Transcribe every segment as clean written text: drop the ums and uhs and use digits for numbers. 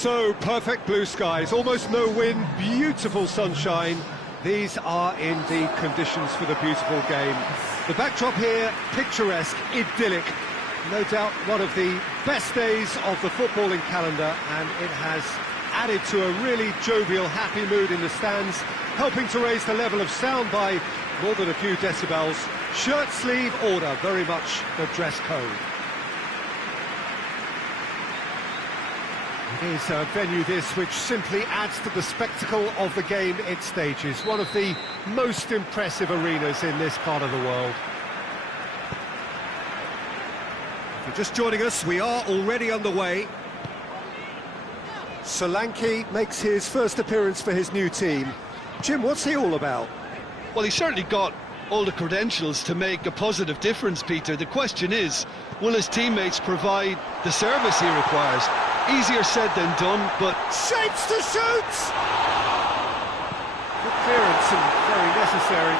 So, perfect blue skies, almost no wind, beautiful sunshine. These are indeed conditions for the beautiful game. The backdrop here, picturesque, idyllic. No doubt one of the best days of the footballing calendar, and it has added to a really jovial, happy mood in the stands, helping to raise the level of sound by more than a few decibels. Shirt sleeve order, very much the dress code. It is a venue this which simply adds to the spectacle of the game it stages. One of the most impressive arenas in this part of the world. If you're just joining us, we are already underway. Solanke makes his first appearance for his new team. Jim, what's he all about? Well, he's certainly got all the credentials to make a positive difference, Peter. The question is, will his teammates provide the service he requires? Easier said than done, but... Shapes to shoot! Good clearance and very necessary.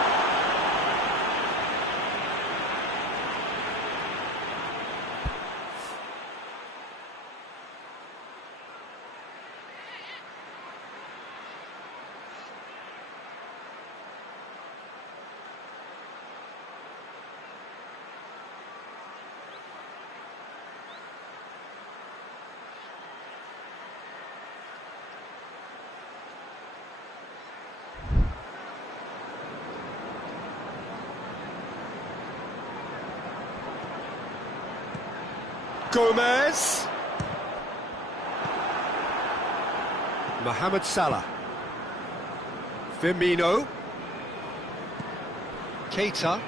Gomez. Mohamed Salah. Firmino. Keita.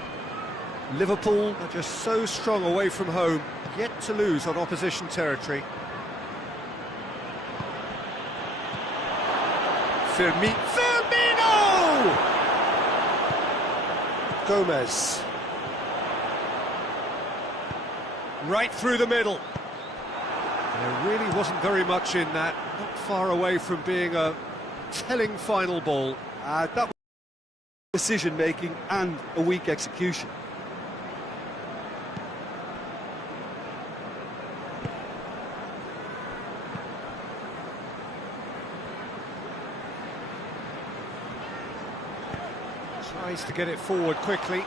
Liverpool are just so strong away from home, yet to lose on opposition territory. Firmino! Gomez. Right through the middle. There really wasn't very much in that, not far away from being a telling final ball. That was decision-making and a weak execution. Tries to get it forward quickly.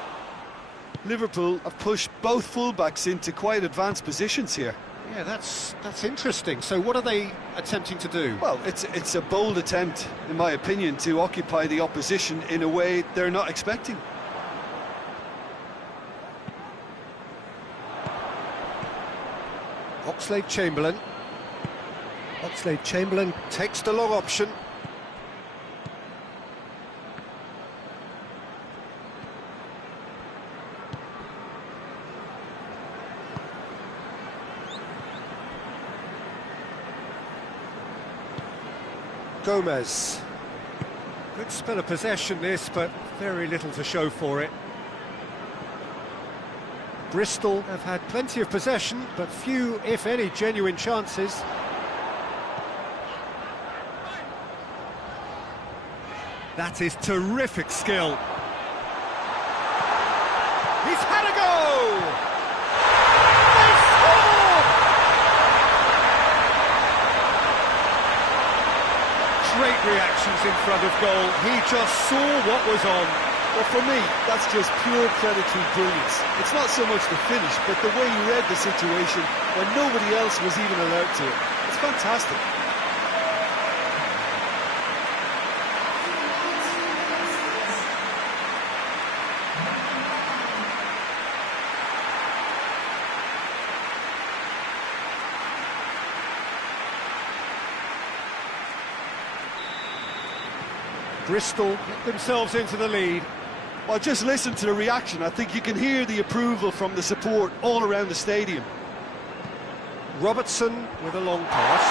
Liverpool have pushed both fullbacks into quite advanced positions here. Yeah, that's interesting. So what are they attempting to do? Well, it's a bold attempt, in my opinion, to occupy the opposition in a way they're not expecting. Oxlade-Chamberlain. Oxlade-Chamberlain takes the long option. Gomez. Good spell of possession this, but very little to show for it. Bristol have had plenty of possession, but few, if any, genuine chances. That is terrific skill. He's had a go! Great reactions in front of goal. He just saw what was on. Well, for me, that's just pure predatory brilliance. It's not so much the finish, but the way he read the situation when nobody else was even alert to it. It's fantastic. Bristol get themselves into the lead. Well, just listen to the reaction. I think you can hear the approval from the support all around the stadium. Robertson with a long pass.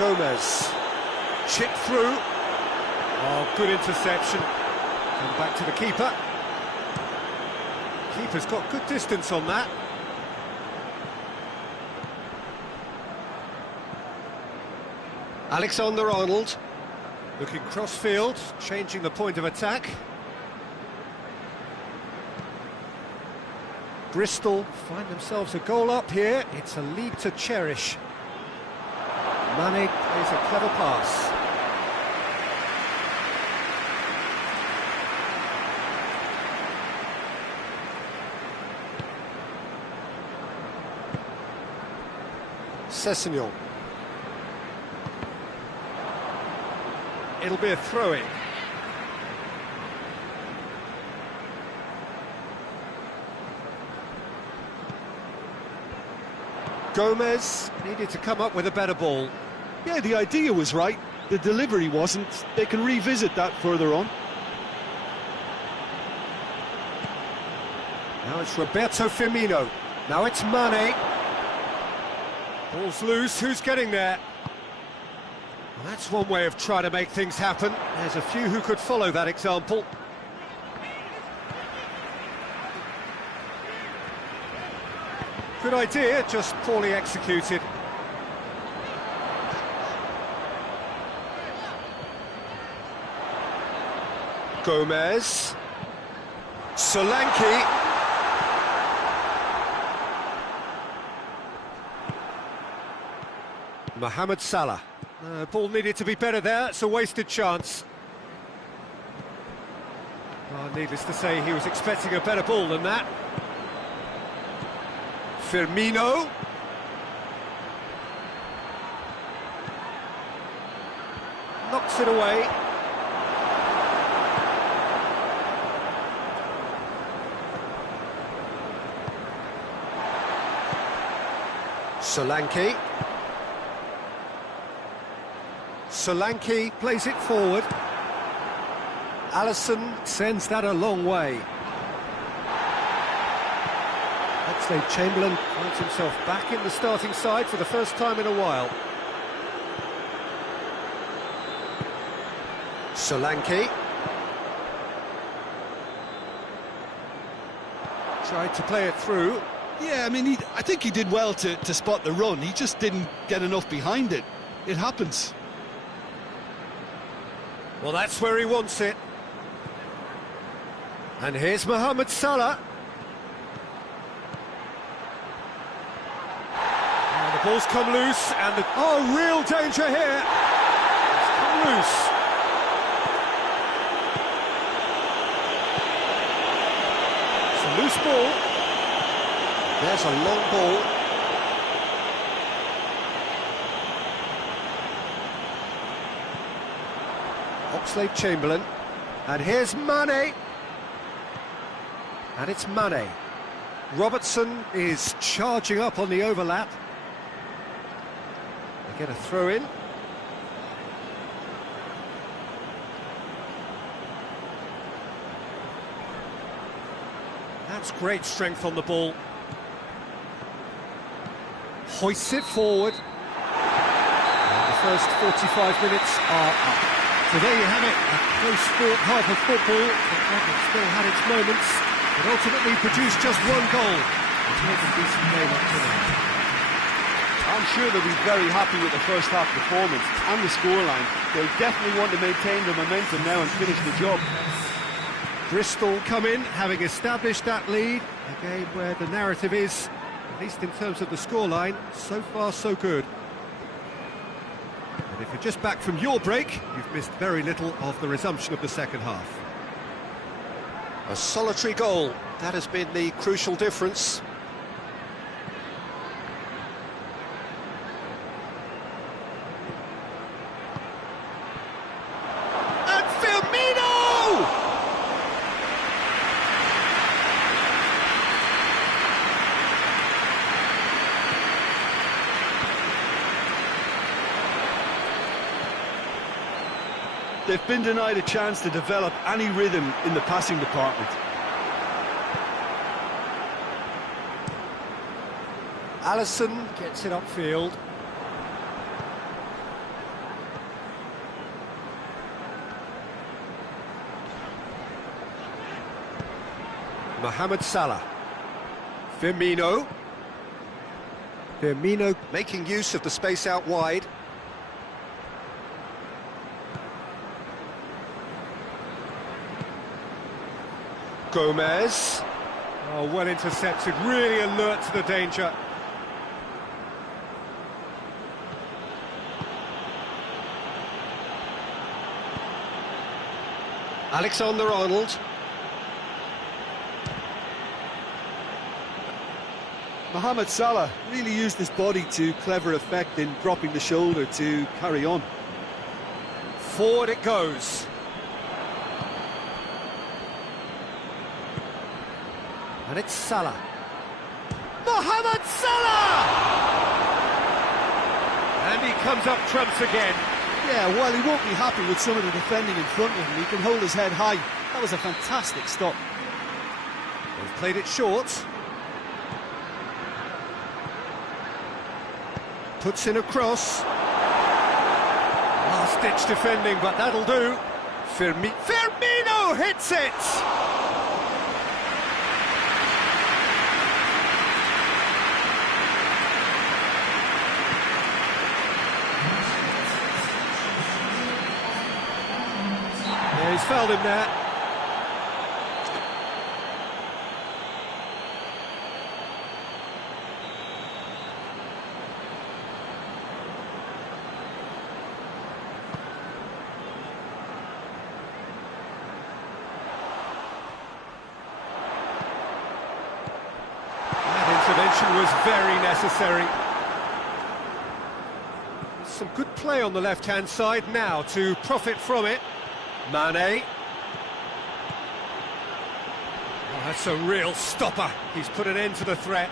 Gomez. Chip through. Oh, good interception. Come back to the keeper. Keeper's got good distance on that. Alexander-Arnold, looking cross-field, changing the point of attack. Bristol find themselves a goal up here. It's a lead to cherish. Mane plays a clever pass. Sessegnon. It'll be a throw-in. Gomez needed to come up with a better ball. Yeah, the idea was right, the delivery wasn't. They can revisit that further on. Now it's Roberto Firmino. Now it's Mane. Ball's loose, who's getting there? Well, that's one way of trying to make things happen. There's a few who could follow that example. Good idea, just poorly executed. Gomez. Solanke. Mohamed Salah. Ball needed to be better there, it's a wasted chance. Oh, needless to say, he was expecting a better ball than that. Firmino. Knocks it away. Solanke. Solanke plays it forward. Alisson sends that a long way. Chamberlain finds himself back in the starting side for the first time in a while. Solanke. Tried to play it through. Yeah, I mean, I think he did well to spot the run. He just didn't get enough behind it. It happens. Well, that's where he wants it. And here's Mohamed Salah. And the ball's come loose, and oh, real danger here. It's come loose. It's a loose ball. There's a long ball. Oxlade-Chamberlain, and here's Mane, and it's Mane. Robertson is charging up on the overlap. They get a throw in. That's great strength on the ball. Hoists it forward. And the first 45 minutes are up. So there you have it, a close-fought half of football, but one that still had its moments, but ultimately produced just one goal. It's made a decent game up to now. I'm sure they'll be very happy with the first half performance and the scoreline. They'll definitely want to maintain the momentum now and finish the job. Bristol come in, having established that lead, a game where the narrative is, at least in terms of the scoreline, so far so good. And if you're just back from your break, you've missed very little of the resumption of the second half. A solitary goal, that has been the crucial difference. And Firmino! They've been denied a chance to develop any rhythm in the passing department. Alisson gets it upfield. Mohamed Salah. Firmino. Firmino making use of the space out wide. Gomez. Oh, well intercepted, really alert to the danger. Alexander-Arnold. Mohamed Salah really used his body to clever effect in dropping the shoulder to carry on. Forward it goes. And it's Salah. Mohamed Salah! And he comes up trumps again. Yeah, while he won't be happy with some of the defending in front of him, he can hold his head high. That was a fantastic stop. They've played it short. Puts in a cross. Last-ditch defending, but that'll do. Firmino hits it! Yeah, he's fouled him there. Intervention was very necessary. Some good play on the left-hand side now to profit from it. Mane. Oh, that's a real stopper. He's put an end to the threat.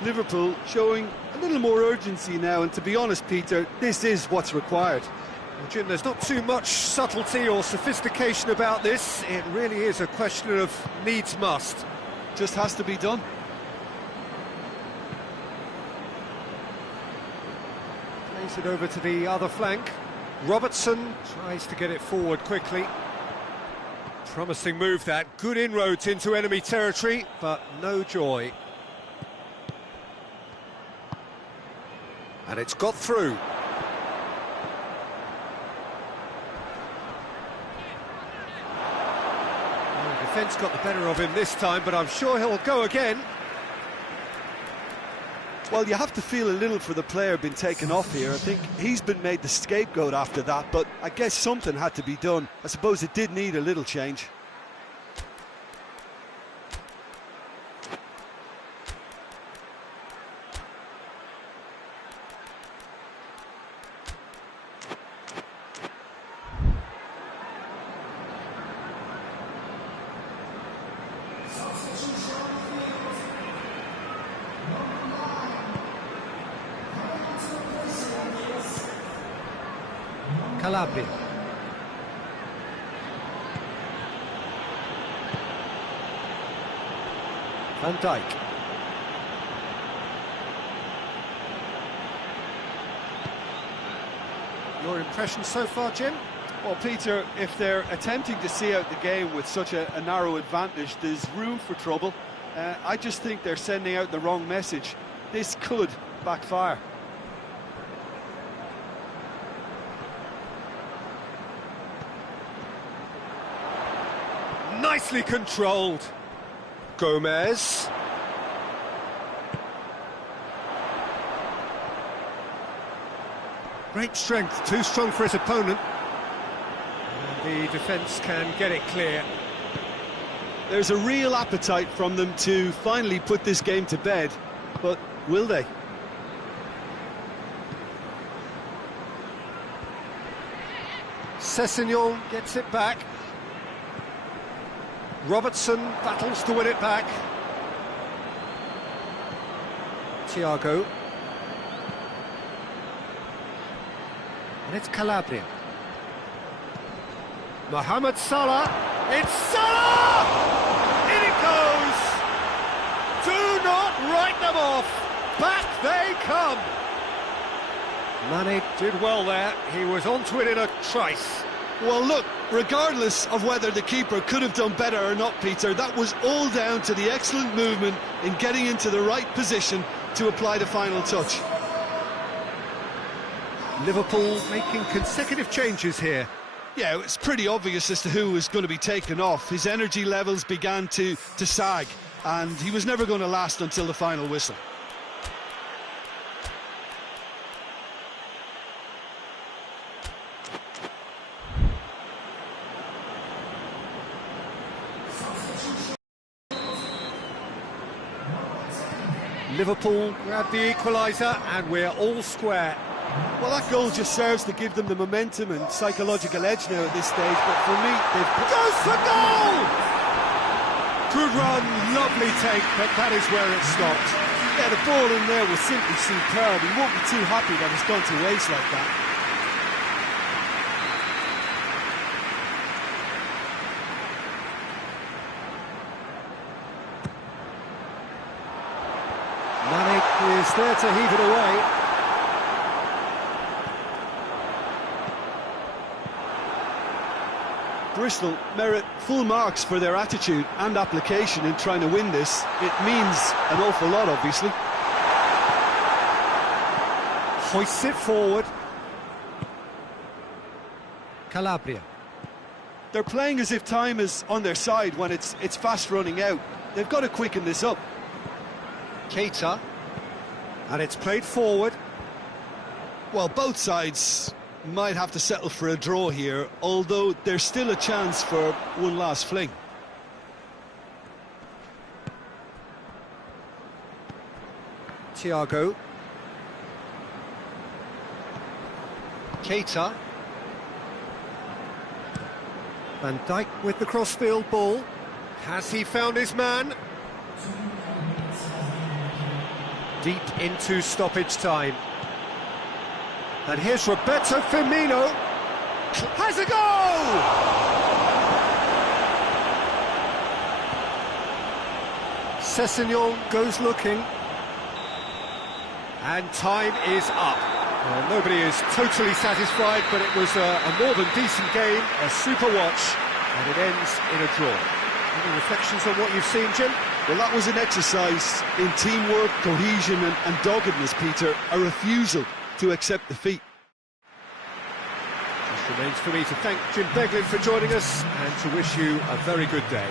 Liverpool showing a little more urgency now, and to be honest, Peter, this is what's required. Well, Jim, there's not too much subtlety or sophistication about this. It really is a question of needs must. Just has to be done. Plays it over to the other flank. Robertson tries to get it forward quickly. Promising move that. Good inroads into enemy territory, but no joy. And it's got through. The defence got the better of him this time, but I'm sure he'll go again. Well, you have to feel a little for the player being taken off here. I think he's been made the scapegoat after that, but I guess something had to be done. I suppose it did need a little change. Calabria. Van Dijk. Your impression so far, Jim? Well, Peter, if they're attempting to see out the game with such a narrow advantage, there's room for trouble. I just think they're sending out the wrong message. This could backfire. Nicely controlled. Gomez. Great strength, too strong for his opponent. And the defence can get it clear. There's a real appetite from them to finally put this game to bed, but will they? Sessegnon gets it back. Robertson battles to win it back. Thiago. And it's Calabria. Mohamed Salah. It's Salah! In it goes! Do not write them off. Back they come. Mane did well there. He was onto it in a trice. Well, look, regardless of whether the keeper could have done better or not, Peter, that was all down to the excellent movement in getting into the right position to apply the final touch. Liverpool making consecutive changes here. Yeah, it's pretty obvious as to who was going to be taken off. His energy levels began to sag, and he was never going to last until the final whistle. Liverpool grab the equaliser and we're all square. Well, that goal just serves to give them the momentum and psychological edge now at this stage, but for me, they've... Goes for goal! Good run, lovely take, but that is where it stopped. Yeah, the ball in there was simply superb. He won't be too happy that it's gone to waste like that. Mane is there to heave it away. Bristol merit full marks for their attitude and application in trying to win this. It means an awful lot, obviously. Hoists it forward. Calabria. They're playing as if time is on their side when it's fast running out. They've got to quicken this up. Keita. And it's played forward. Well, both sides might have to settle for a draw here, although there's still a chance for one last fling. Thiago. Keita. Van Dijk with the crossfield ball. Has he found his man? Deep into stoppage time. And here's Roberto Firmino. Has a goal! Sessegnon goes looking. And time is up. Well, nobody is totally satisfied, but it was a more than decent game, a super watch, and it ends in a draw. Any reflections on what you've seen, Jim? Well, that was an exercise in teamwork, cohesion and doggedness, Peter. A refusal to accept defeat. Just remains for me to thank Jim Beglin for joining us and to wish you a very good day.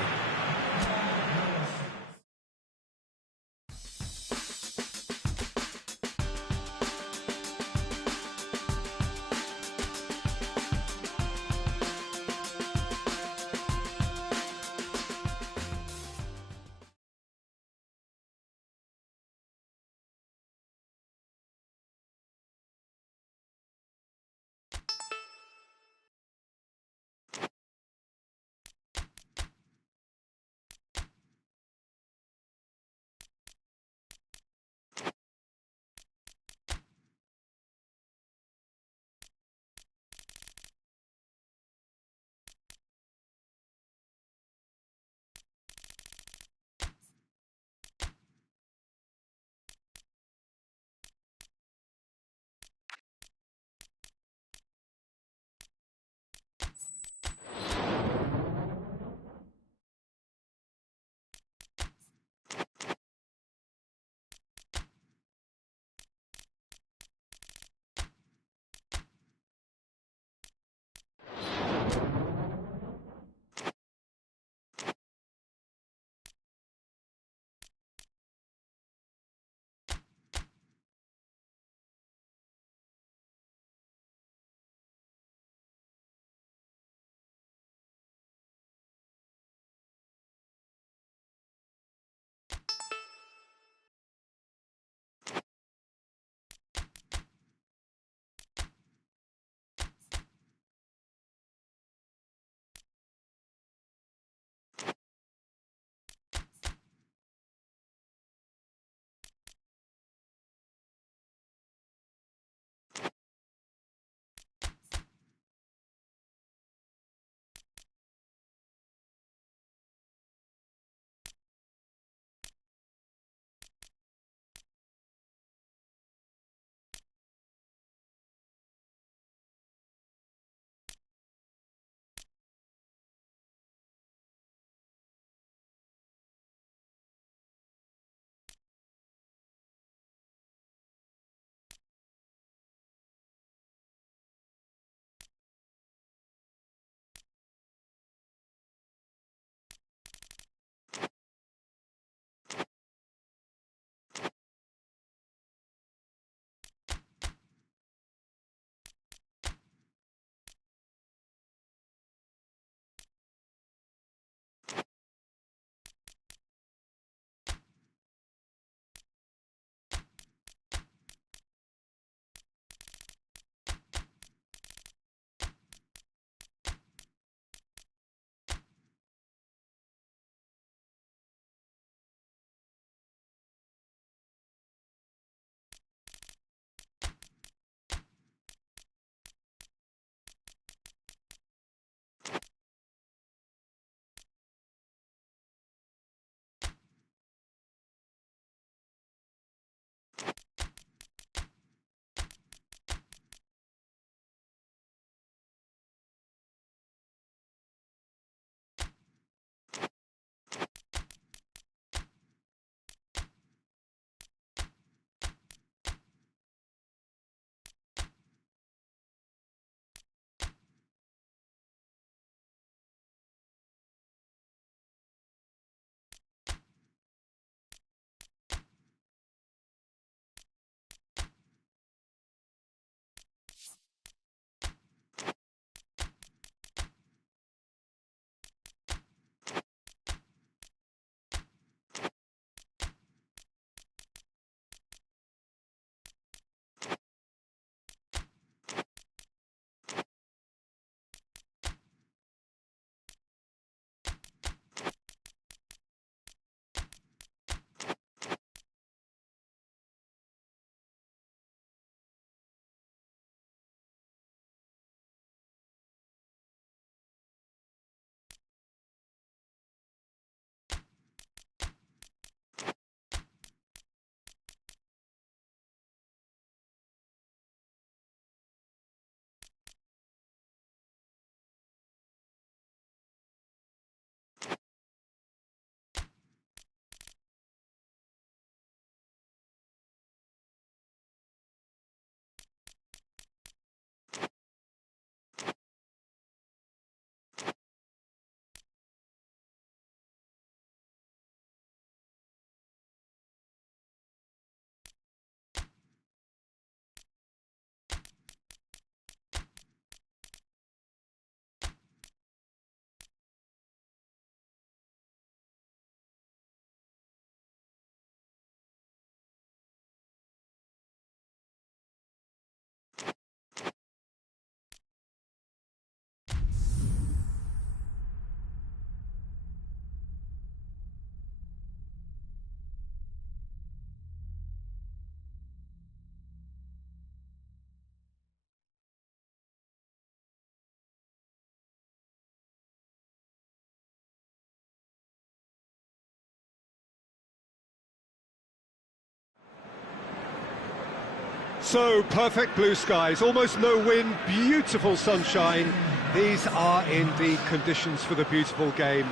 So, perfect blue skies, almost no wind, beautiful sunshine. These are indeed conditions for the beautiful game.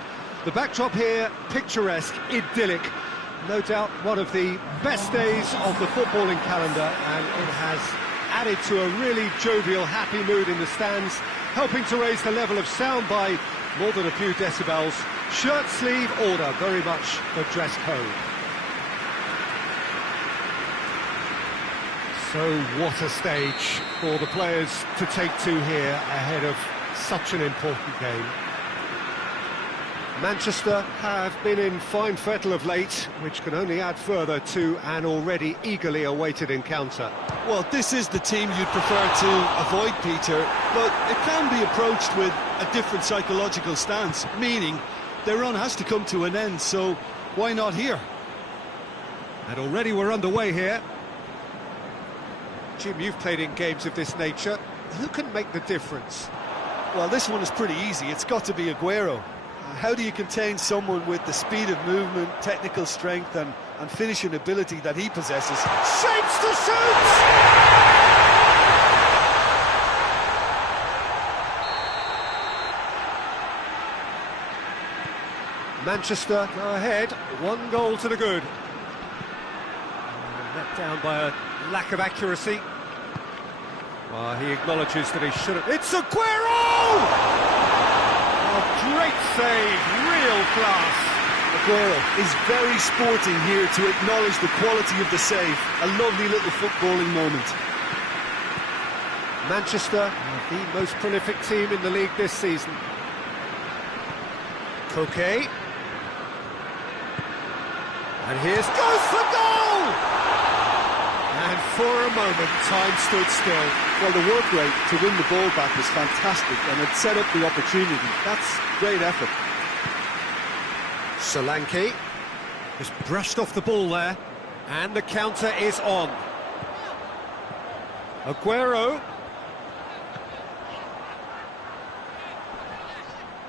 The backdrop here, picturesque, idyllic. No doubt one of the best days of the footballing calendar, and it has added to a really jovial, happy mood in the stands, helping to raise the level of sound by more than a few decibels. Shirt sleeve order, very much the dress code. So what a stage for the players to take to here ahead of such an important game. Manchester have been in fine fettle of late, which can only add further to an already eagerly awaited encounter. Well, this is the team you'd prefer to avoid, Peter, but it can be approached with a different psychological stance, meaning their run has to come to an end, so why not here? And already we're underway here. Jim, you've played in games of this nature. Who can make the difference? Well, this one is pretty easy. It's got to be Aguero. How do you contain someone with the speed of movement, technical strength and finishing ability that he possesses? Shapes to shoot! Manchester go ahead, 1 goal to the good. Let down by a lack of accuracy. Well, he acknowledges that he should have... It's Aguero! Great save, real class. Aguero is very sporting here to acknowledge the quality of the save. A lovely little footballing moment. Manchester, the most prolific team in the league this season. Coquet. And here's goes for goal! And for a moment, time stood still. Well, the work rate to win the ball back was fantastic, and it set up the opportunity. That's great effort. Solanke just brushed off the ball there, and the counter is on. Aguero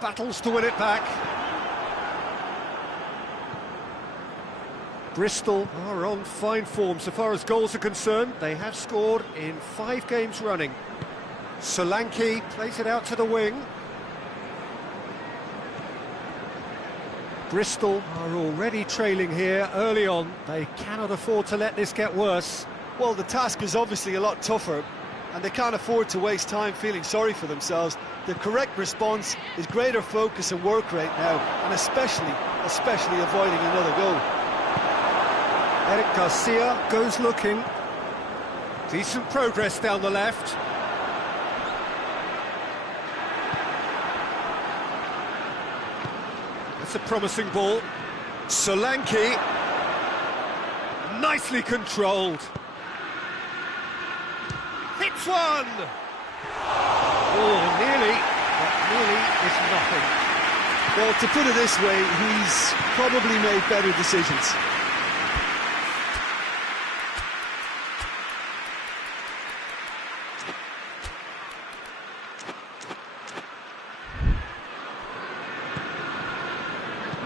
battles to win it back. Bristol are on fine form so far as goals are concerned. They have scored in 5 games running. Solanke plays it out to the wing. Bristol are already trailing here early on. They cannot afford to let this get worse. Well, the task is obviously a lot tougher, and they can't afford to waste time feeling sorry for themselves. The correct response is greater focus and work rate now, and especially avoiding another goal. Eric Garcia goes looking. Decent progress down the left. That's a promising ball. Solanke. Nicely controlled. Hits one! Oh, nearly, but nearly is nothing. Well, to put it this way, he's probably made better decisions.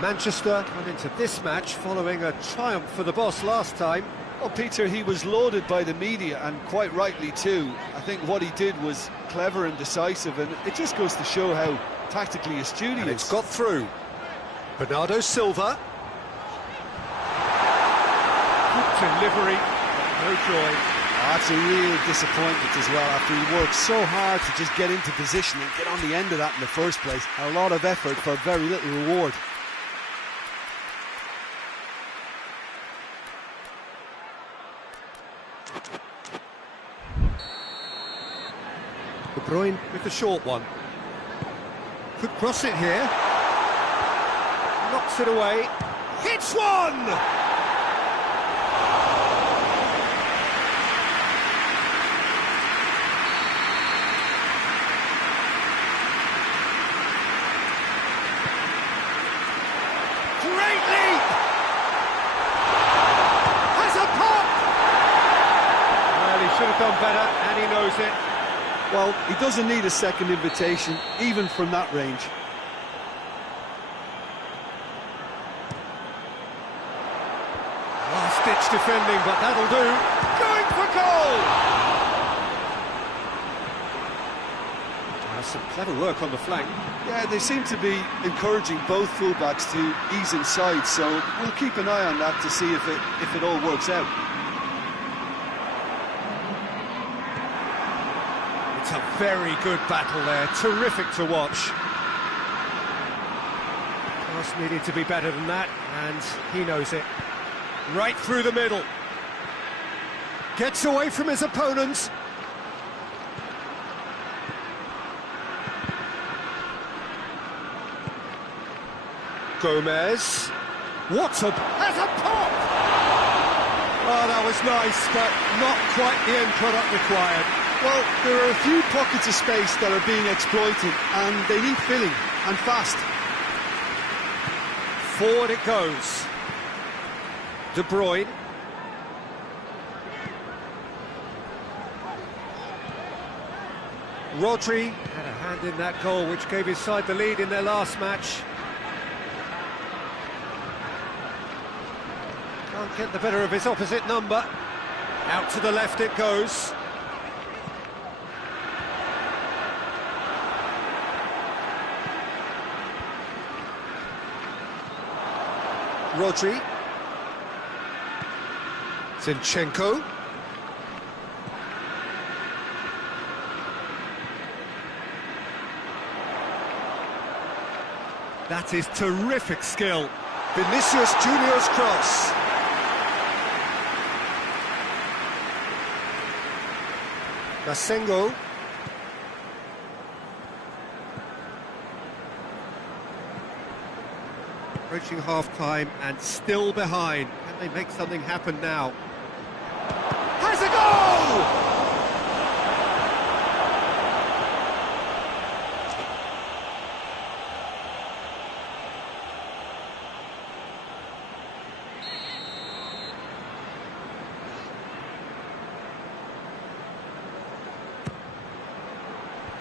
Manchester come into this match following a triumph for the boss last time. Well, Peter, he was lauded by the media, and quite rightly too. I think what he did was clever and decisive, and it just goes to show how tactically astute he is. It's got through. Bernardo Silva. Good delivery, no joy. That's a real disappointment as well, after he worked so hard to just get into position and get on the end of that in the first place. A lot of effort for very little reward. De Bruyne with the short one. Could cross it here. Knocks it away. Hits one! Great leap! Has a pop! Well, he should have done better, and he knows it. Well, he doesn't need a second invitation, even from that range. Last-ditch defending, but that'll do. Going in for goal! Some clever work on the flank. Yeah, they seem to be encouraging both fullbacks to ease inside, so we'll keep an eye on that to see if it all works out. It's a very good battle there, terrific to watch. Pass needed to be better than that, and he knows it. Right through the middle. Gets away from his opponents. Gomez. Has a pop! Oh, that was nice, but not quite the end product required. Well, there are a few pockets of space that are being exploited, and they need filling, and fast. Forward it goes. De Bruyne. Rodri had a hand in that goal, which gave his side the lead in their last match. Can't get the better of his opposite number. Out to the left it goes. Rodri. Zinchenko. That is terrific skill. Vinicius Junior's cross. Masengo. Approaching half-time and still behind. Can they make something happen now? Has a goal!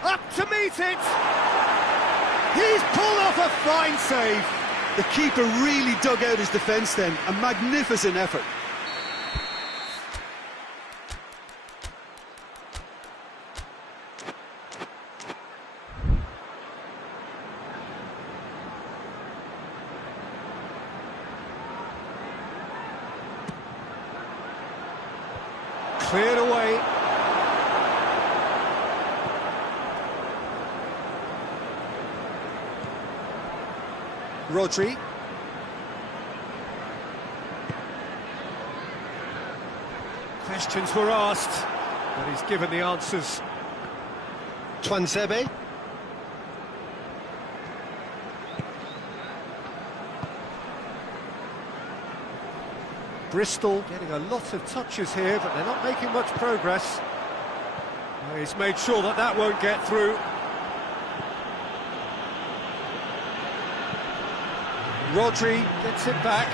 Up to meet it! He's pulled off a fine save! The keeper really dug out his defence then, a magnificent effort. Cleared away. Rodri. Questions were asked, but he's given the answers. Tuanzebe. Bristol getting a lot of touches here, but they're not making much progress. He's made sure that that won't get through. Rodri gets it back.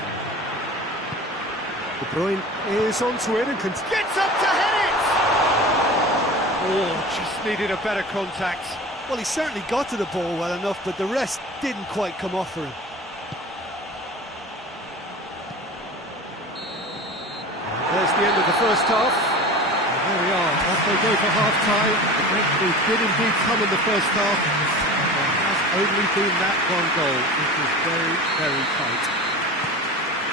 De Bruyne is onto it and gets up to head it! Oh, just needed a better contact. Well, he certainly got to the ball well enough, but the rest didn't quite come off for him. There's the end of the first half. And here we are, off they go for half-time. The breakthrough did indeed come in the first half. There has only been that one goal. It was very, very tight.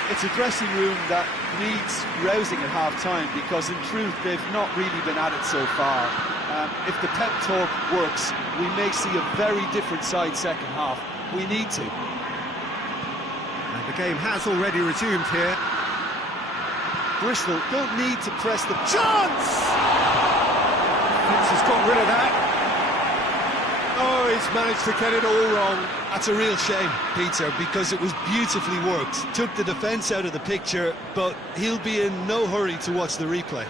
It's a dressing room that needs rousing at half-time because, in truth, they've not really been at it so far. If the pep talk works, we may see a very different side second half. We need to. And the game has already resumed here. Bristol don't need to press the Chance! Vince has got rid of that. Oh, he's managed to get it all wrong. That's a real shame, Peter, because it was beautifully worked. Took the defence out of the picture, but he'll be in no hurry to watch the replay.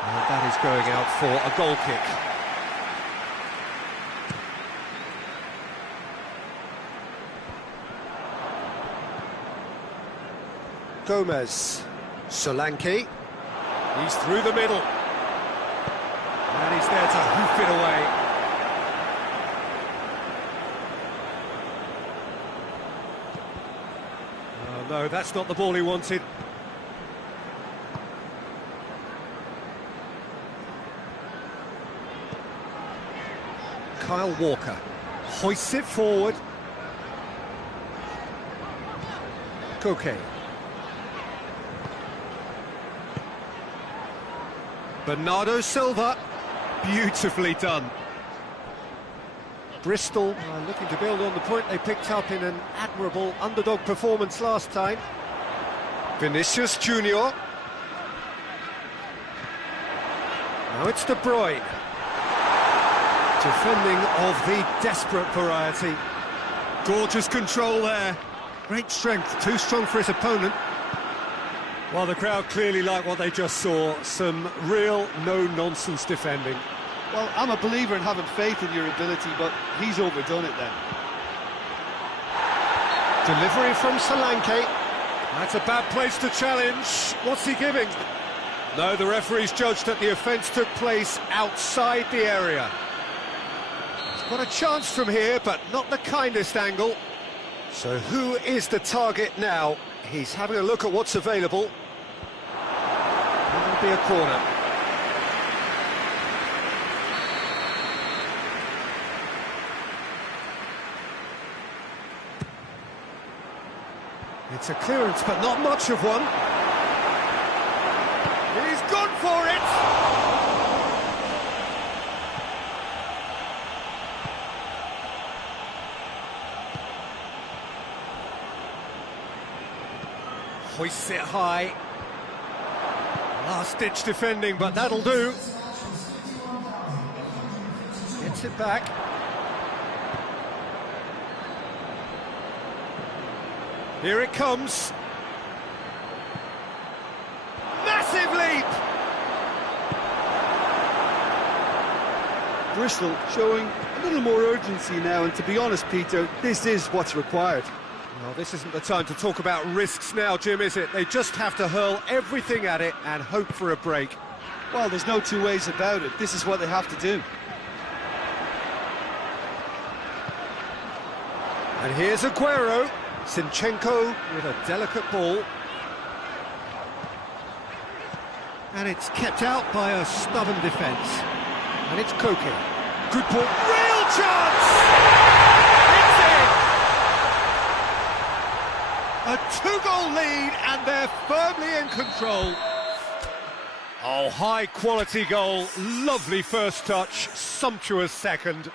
And that is going out for a goal kick. Gomez. Solanke. He's through the middle. And he's there to hoof it away. Oh, no, that's not the ball he wanted. Kyle Walker hoists it forward. Koke. Bernardo Silva, beautifully done. Bristol are looking to build on the point they picked up in an admirable underdog performance last time. Vinicius Junior. Now it's De Bruyne. Defending of the desperate variety. Gorgeous control there. Great strength, too strong for his opponent. Well, the crowd clearly like what they just saw. Some real no-nonsense defending. Well, I'm a believer in having faith in your ability, but he's overdone it then. Delivery from Solanke. That's a bad place to challenge. What's he giving? No, the referee's judged that the offence took place outside the area. He's got a chance from here, but not the kindest angle. So who is the target now? He's having a look at what's available. That'll be a corner. It's a clearance, but not much of one. He's gone for it! Hoists it high. Last-ditch defending, but that'll do. Gets it back. Here it comes. Massive leap! Bristol showing a little more urgency now, and to be honest, Peter, this is what's required. Well, this isn't the time to talk about risks now, Jim, is it? They just have to hurl everything at it and hope for a break. Well, there's no two ways about it. This is what they have to do. And here's Aguero. Zinchenko with a delicate ball. And it's kept out by a stubborn defence. And it's Koke. Good ball. Real chance! It's in! A two-goal lead, and they're firmly in control. Oh, high-quality goal. Lovely first touch. Sumptuous second.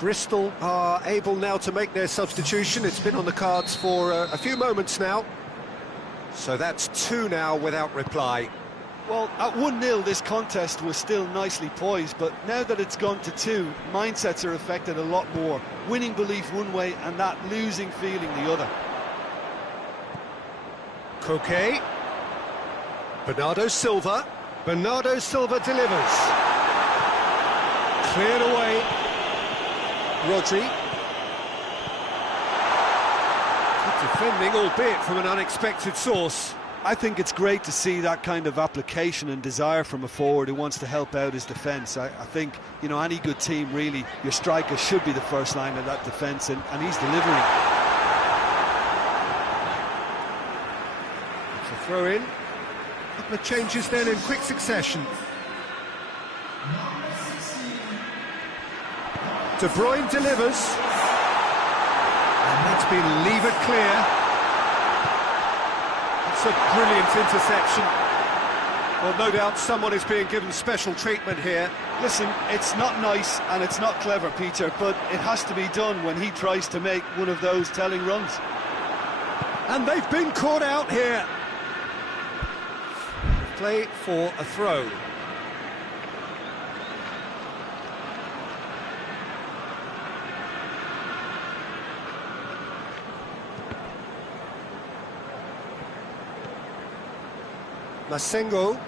Bristol are able now to make their substitution. It's been on the cards for a few moments now. So that's two now without reply. Well, at 1-0 this contest was still nicely poised, but now that it's gone to two, mindsets are affected a lot more. Winning belief one way and that losing feeling the other. Koke. Bernardo Silva. Bernardo Silva delivers. Cleared away. Rodri. Good defending, albeit from an unexpected source. I think it's great to see that kind of application and desire from a forward who wants to help out his defence. I think, you know, any good team, really, your striker should be the first line of that defence, and he's delivering. It's a throw-in. A couple of changes then in quick succession. De Bruyne delivers. And that's been levered clear. It's a brilliant interception. Well, no doubt someone is being given special treatment here. Listen, it's not nice and it's not clever, Peter, but it has to be done when he tries to make one of those telling runs. And they've been caught out here. Play for a throw. Masengo.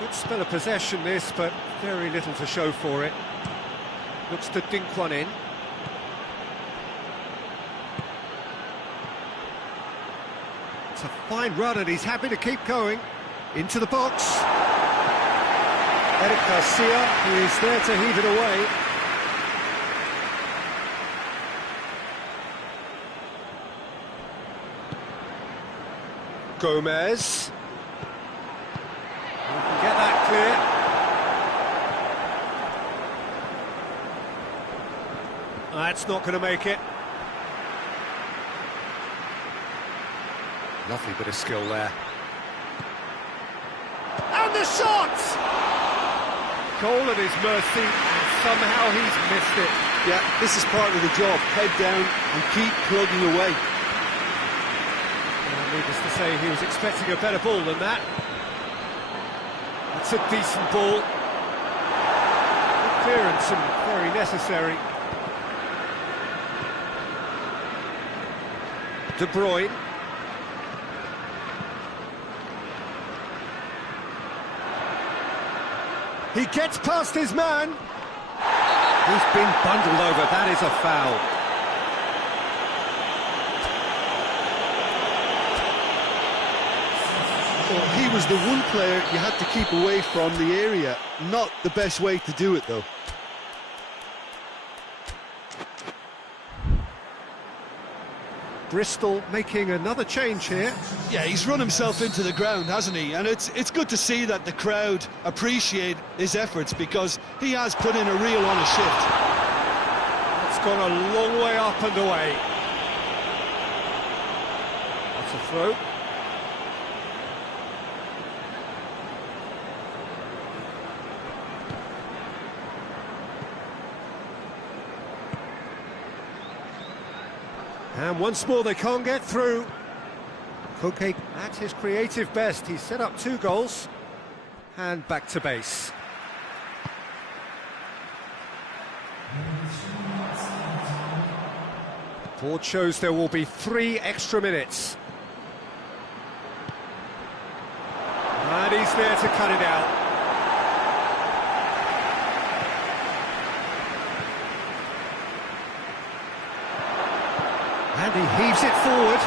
Good spell of possession this, but very little to show for it. Looks to dink one in. It's a fine run and he's happy to keep going. Into the box. Eric Garcia, who is there to heave it away. Gomez. We can get that clear. That's not going to make it. Lovely bit of skill there. And the shot! Goal at his mercy, and somehow he's missed it. Yeah, this is part of the job. Head down and keep plugging away. Needless to say, he was expecting a better ball than that. It's a decent ball. Good clearance and very necessary. De Bruyne. He gets past his man. He's been bundled over. That is a foul. Well, he was the one player you had to keep away from the area. Not the best way to do it, though. Bristol making another change here. Yeah, he's run himself into the ground, hasn't he? And it's good to see that the crowd appreciate his efforts, because he has put in a real honest shift. It's gone a long way up and away. That's a throw. And once more they can't get through. Koke at his creative best. He's set up 2 goals. And back to base. Board shows there will be 3 extra minutes. And he's there to cut it out. And he heaves it forward.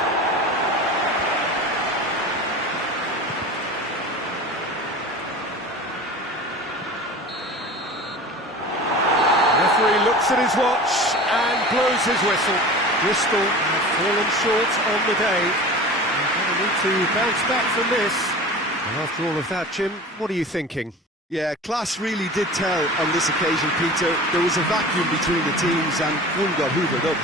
Referee looks at his watch and blows his whistle. Bristol have fallen short on the day. They're going to need to bounce back from this. And after all of that, Jim, what are you thinking? Yeah, class really did tell on this occasion, Peter. There was a vacuum between the teams and one got hoovered up.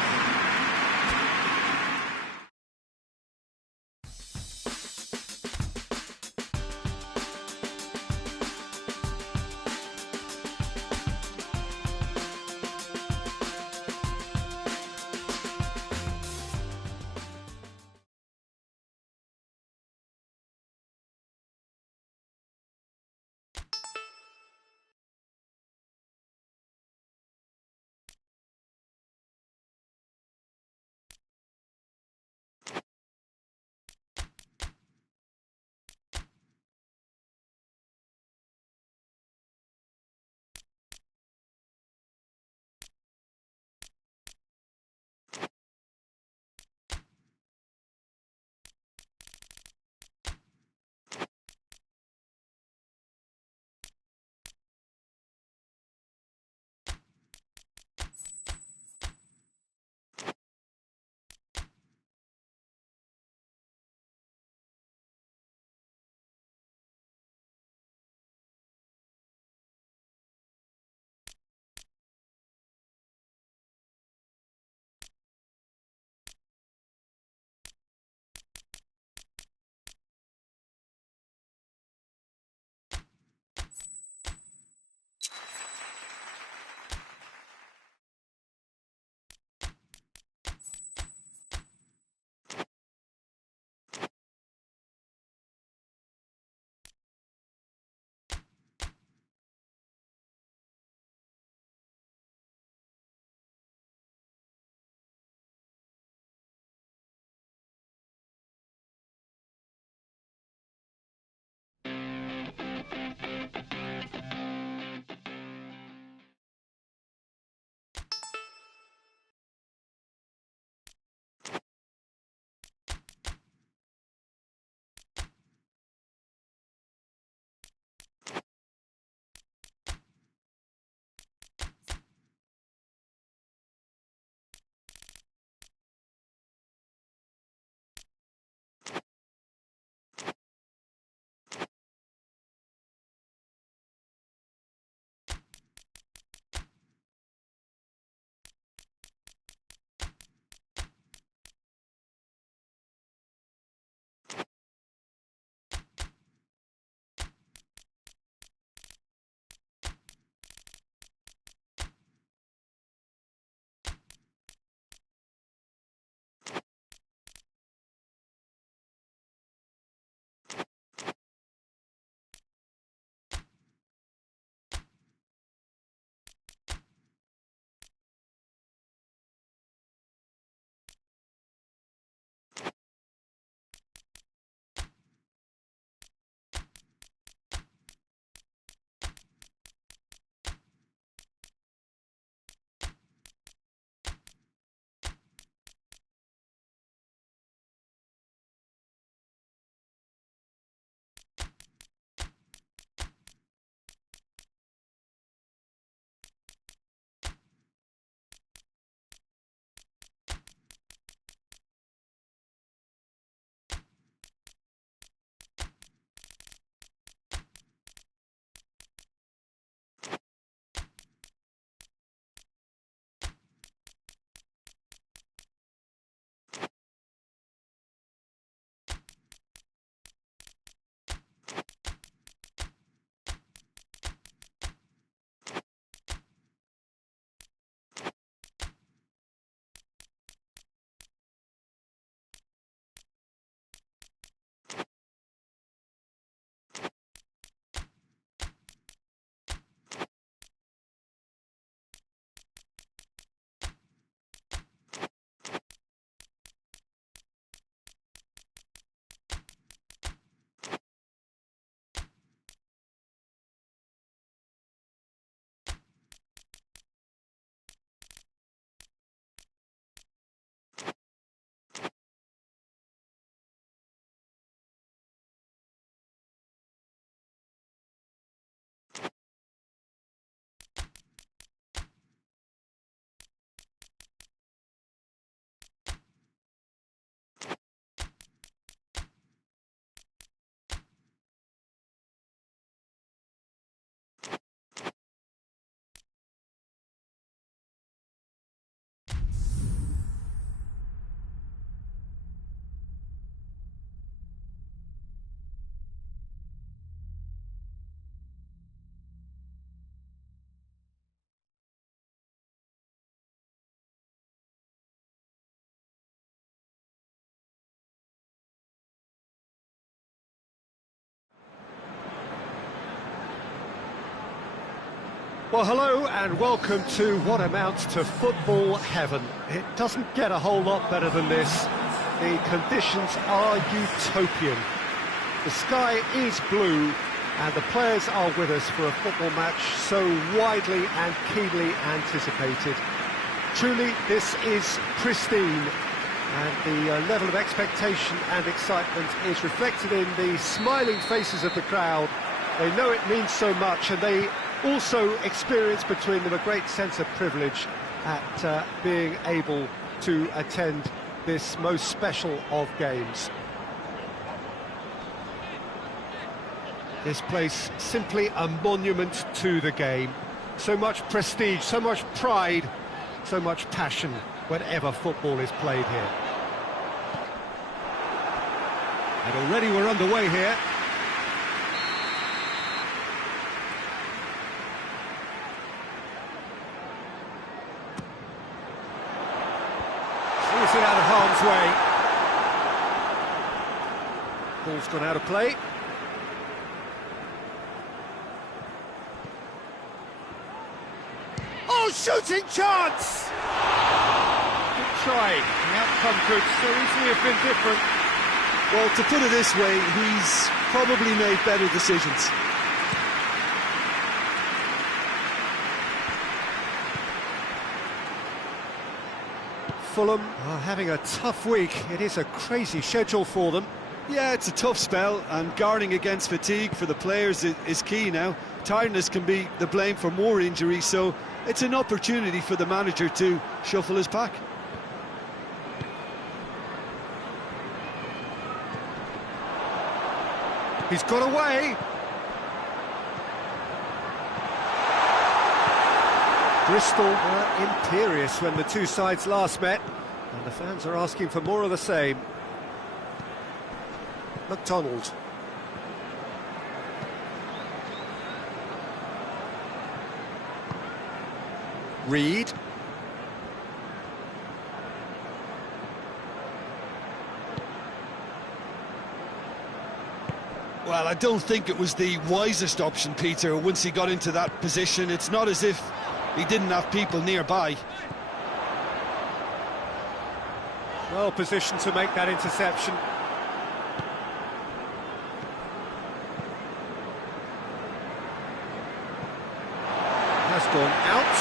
Well, hello and welcome to what amounts to football heaven. It doesn't get a whole lot better than this. The conditions are utopian. The sky is blue and the players are with us for a football match so widely and keenly anticipated. Truly, this is pristine, and the level of expectation and excitement is reflected in the smiling faces of the crowd. They know it means so much, and they also experience between them a great sense of privilege at being able to attend this most special of games. This place simply a monument to the game. So much prestige, so much pride, so much passion whenever football is played here. And already we're underway here. Force it out of harm's way. Ball's gone out of play. Oh, shooting chance! Good try. The outcome could so easily have been different. Well, to put it this way, he's probably made better decisions. Fulham are having a tough week. It is a crazy schedule for them. Yeah, it's a tough spell, and guarding against fatigue for the players is key now. Tiredness can be the blame for more injuries, so it's an opportunity for the manager to shuffle his pack. He's got away. Bristol were imperious when the two sides last met, and the fans are asking for more of the same. McDonald. Reed. Well, I don't think it was the wisest option, Peter, once he got into that position. It's not as if he didn't have people nearby. Well positioned to make that interception. Has gone out.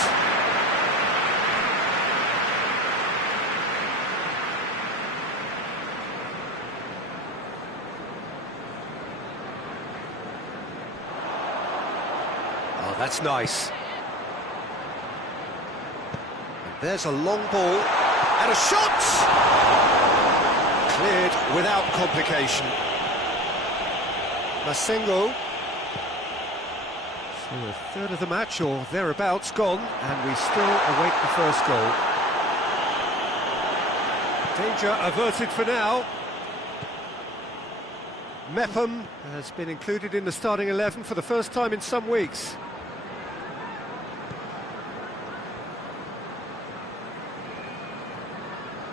Oh, that's nice. And there's a long ball and a shot! Cleared without complication. Masengo. So a third of the match or thereabouts gone, and we still await the first goal. Danger averted for now. Mepham has been included in the starting 11 for the first time in some weeks.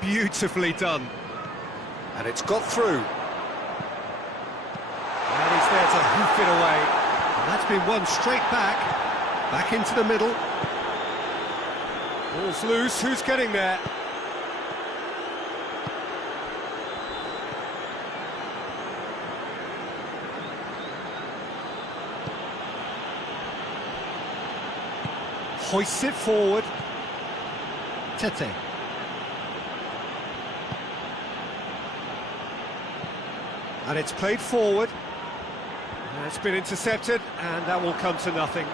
Beautifully done. And it's got through. And he's there to hoof it away. And that's been won straight back into the middle. Ball's loose, who's getting there? Hoists it forward. Tete. And it's played forward. And it's been intercepted, and that will come to nothing.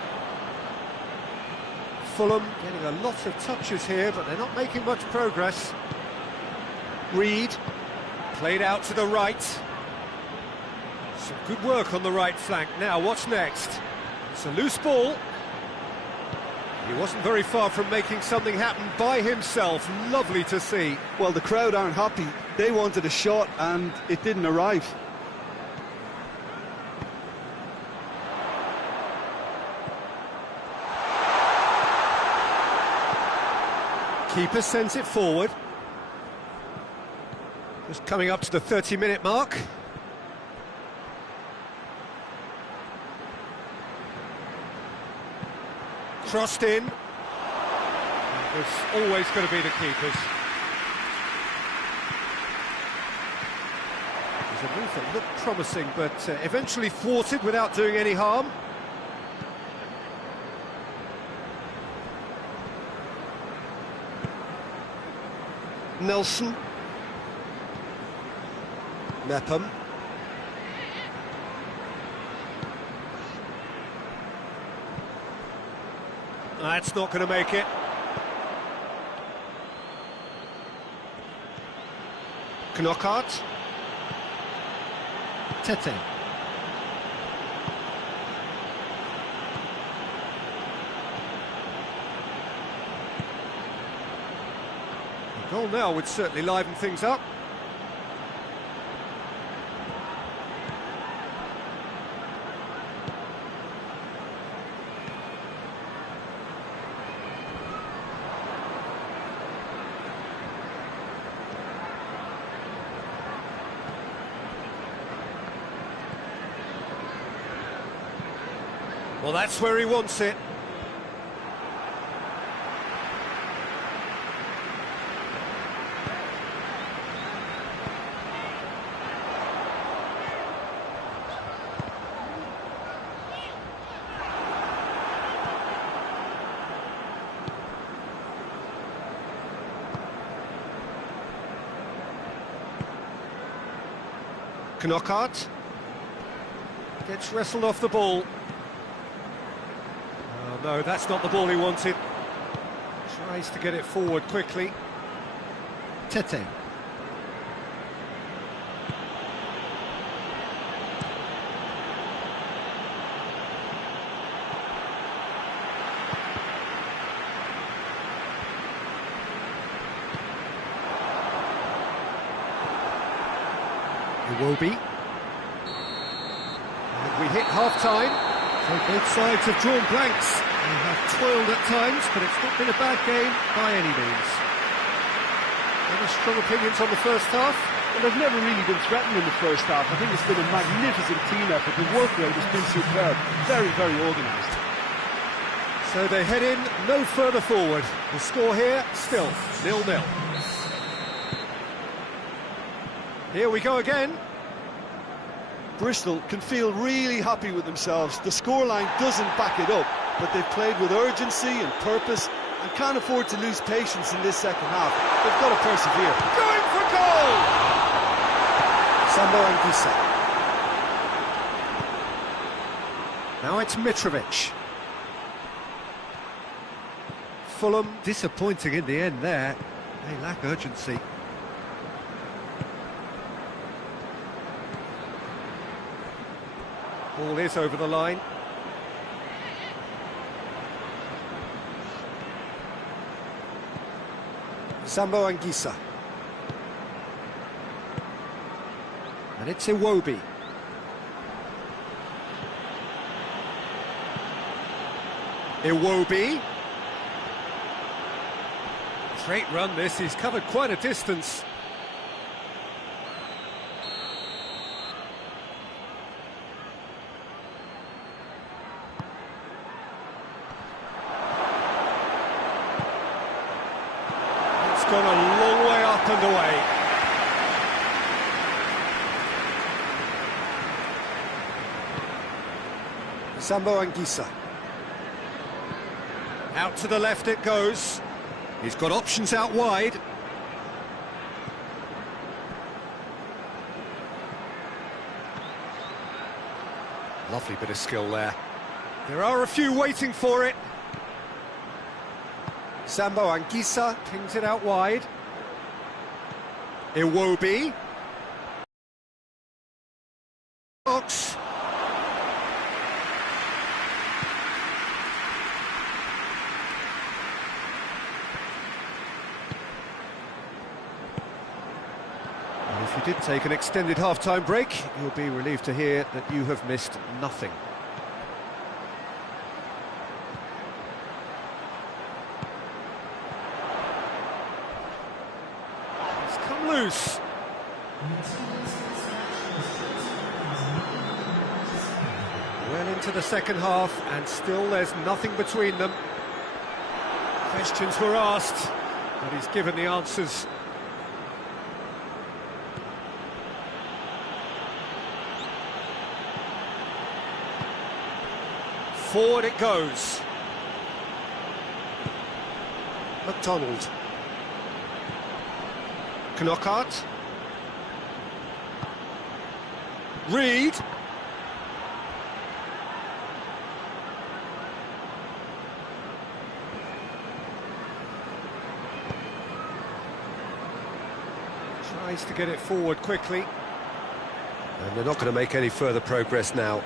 Fulham getting a lot of touches here, but they're not making much progress. Reed, played out to the right. Some good work on the right flank. Now, what's next? It's a loose ball. He wasn't very far from making something happen by himself. Lovely to see. Well, the crowd aren't happy. They wanted a shot, and it didn't arrive. Keeper sends it forward. Just coming up to the 30-minute mark. Crossed in. It's always going to be the keepers. There's a move that looked promising, but eventually thwarted without doing any harm. Nelson. Mepham. That's not going to make it. Knockout. Tete. A goal now would certainly liven things up. Well, that's where he wants it. Knockout gets wrestled off the ball. Oh, no, that's not the ball he wanted. Tries to get it forward quickly. Tete. Iwobi. And we hit half-time. So both sides have drawn blanks. They have toiled at times, but it's not been a bad game by any means. Any strong opinions on the first half? Well, they've never really been threatened in the first half. I think it's been a magnificent team effort. The work rate has been superb. Very, very organised. So they head in no further forward. The score here, still 0-0. Here we go again. Bristol can feel really happy with themselves. The scoreline doesn't back it up, but they've played with urgency and purpose and can't afford to lose patience in this second half. They've got to persevere. Going for goal! Sambo Anguissa. Now it's Mitrovic. Fulham disappointing in the end there. They lack urgency. Ball is over the line. Sambo Anguissa. And it's Iwobi. Iwobi. Straight run this, he's covered quite a distance. It's gone a long way up and away. Sambo Anguissa. Out to the left it goes. He's got options out wide. Lovely bit of skill there. There are a few waiting for it. Sambo Anguissa Pings it out wide. Iwobi. Box. And if you did take an extended half-time break, you'll be relieved to hear that you have missed nothing. Loose. Well Into the second half, and still there's nothing between them. Questions were asked, but he's given the answers. Forward it goes. McDonald. Knockout. Reed. Tries to get it forward quickly. And they're not going to make any further progress now.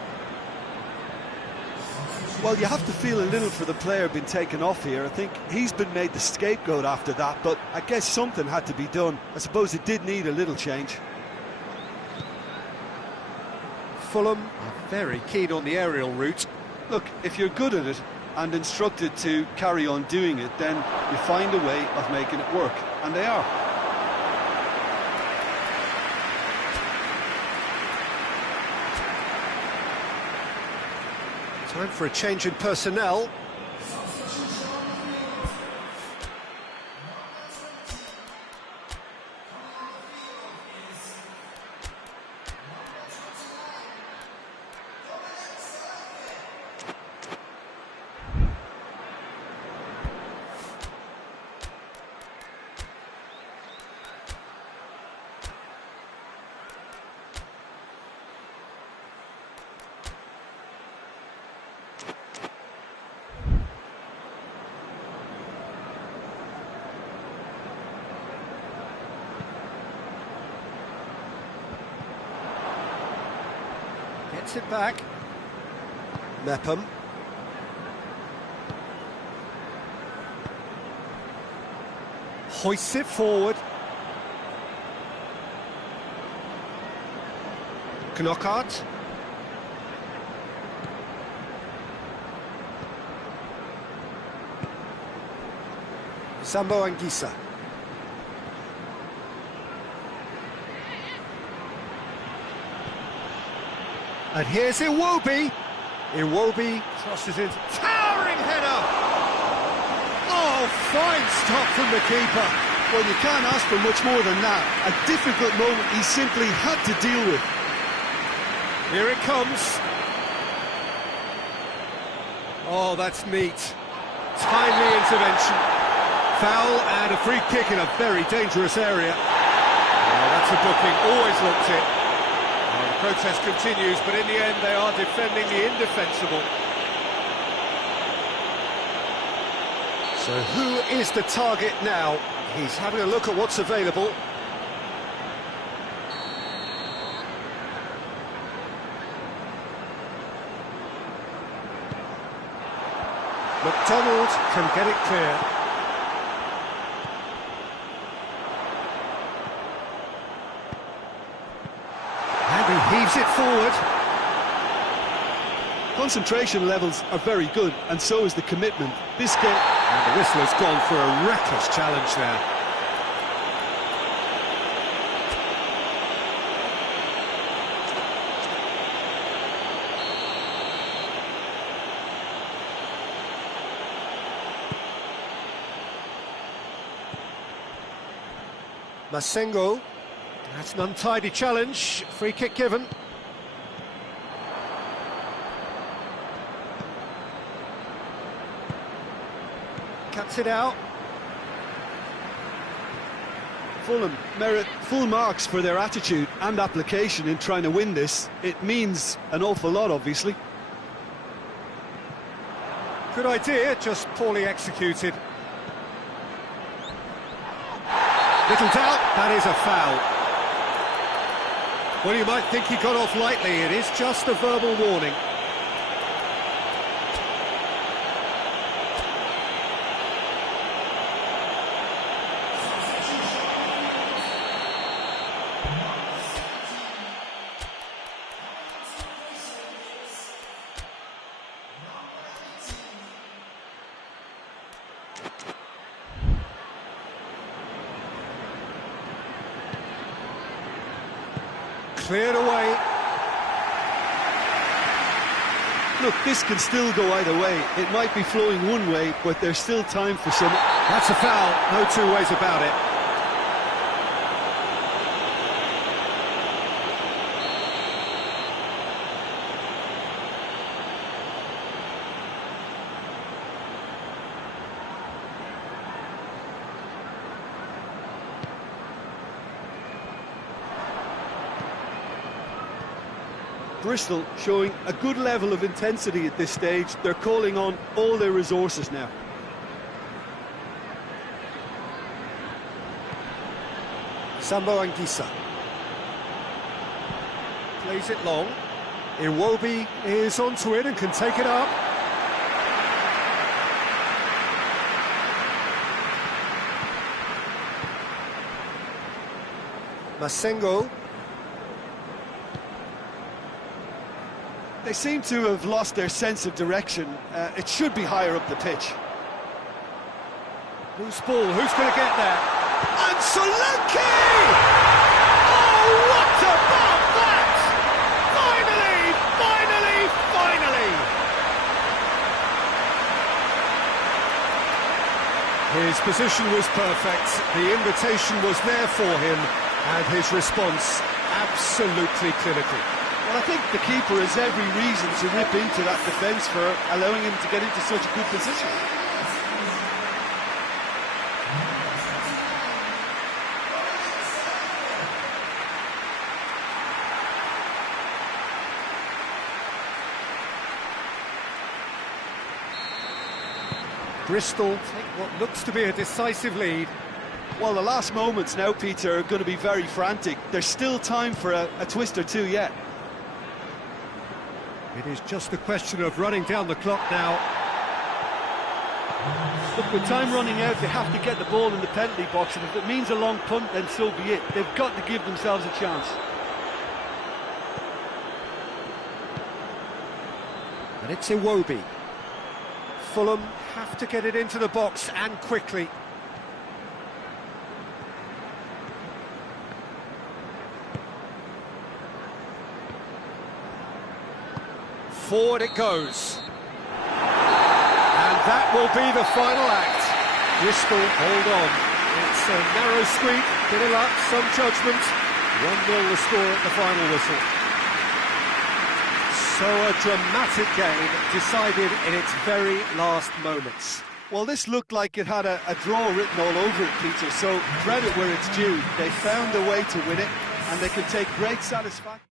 Well, you have to feel a little for the player being taken off here. I think he's been made the scapegoat after that, but I guess something had to be done. I suppose it did need a little change. Fulham are very keen on the aerial route. Look, if you're good at it and instructed to carry on doing it, then you find a way of making it work, and they are. Time for a change in personnel. Gets it back. Mepham. Hoists it forward. Knockout. Sambo Anguissa. And here's Iwobi. Iwobi crosses it. Towering header! Oh, fine stop from the keeper. Well, you can't ask for much more than that. A difficult moment he simply had to deal with. Here it comes. Oh, that's neat. Timely intervention. Foul and a free kick in a very dangerous area. Oh, that's a booking. Always looked it. Well, the protest continues, but in the end they are defending the indefensible. So who is the target now? He's having a look at what's available. McDonald can get it clear. And he heaves it forward. Concentration levels are very good, and so is the commitment. This game... And the whistler's gone for a reckless challenge there. Masengo. That's an untidy challenge. Free kick given. Cuts it out. Fulham merit full marks for their attitude and application in trying to win this. It means an awful lot, obviously. Good idea, just poorly executed. Little doubt, that is a foul. Well, you might think he got off lightly. It is just a verbal warning. Cleared away. Look, this can still go either way. It might be flowing one way, but there's still time for some... That's a foul, no two ways about it. Bristol showing a good level of intensity at this stage. They're calling on all their resources now. Sambo Anguissa. Plays it long. Iwobi is onto it and can take it up. Masengo. They seem to have lost their sense of direction. It should be higher up the pitch. Loose ball, who's going to get there? And Solanke! Oh, what about that? Finally! His position was perfect, the invitation was there for him, and his response absolutely clinical. Well, I think the keeper has every reason to rip into that defence for allowing him to get into such a good position. Bristol take what looks to be a decisive lead. Well, the last moments now, Peter, are going to be very frantic. There's still time for a twist or two yet. It is just a question of running down the clock now. Look, with time running out, they have to get the ball in the penalty box, and if it means a long punt, then so be it. They've got to give themselves a chance. And it's Iwobi. Fulham have to get it into the box and quickly. Forward it goes. And that will be the final act. Bristol hold on. It's a narrow squeak, bit of luck, some judgment. 1-0 the score at the final whistle. So a dramatic game decided in its very last moments. Well, this looked like it had a draw written all over it, Peter, so credit where it's due. They found a way to win it, and they can take great satisfaction.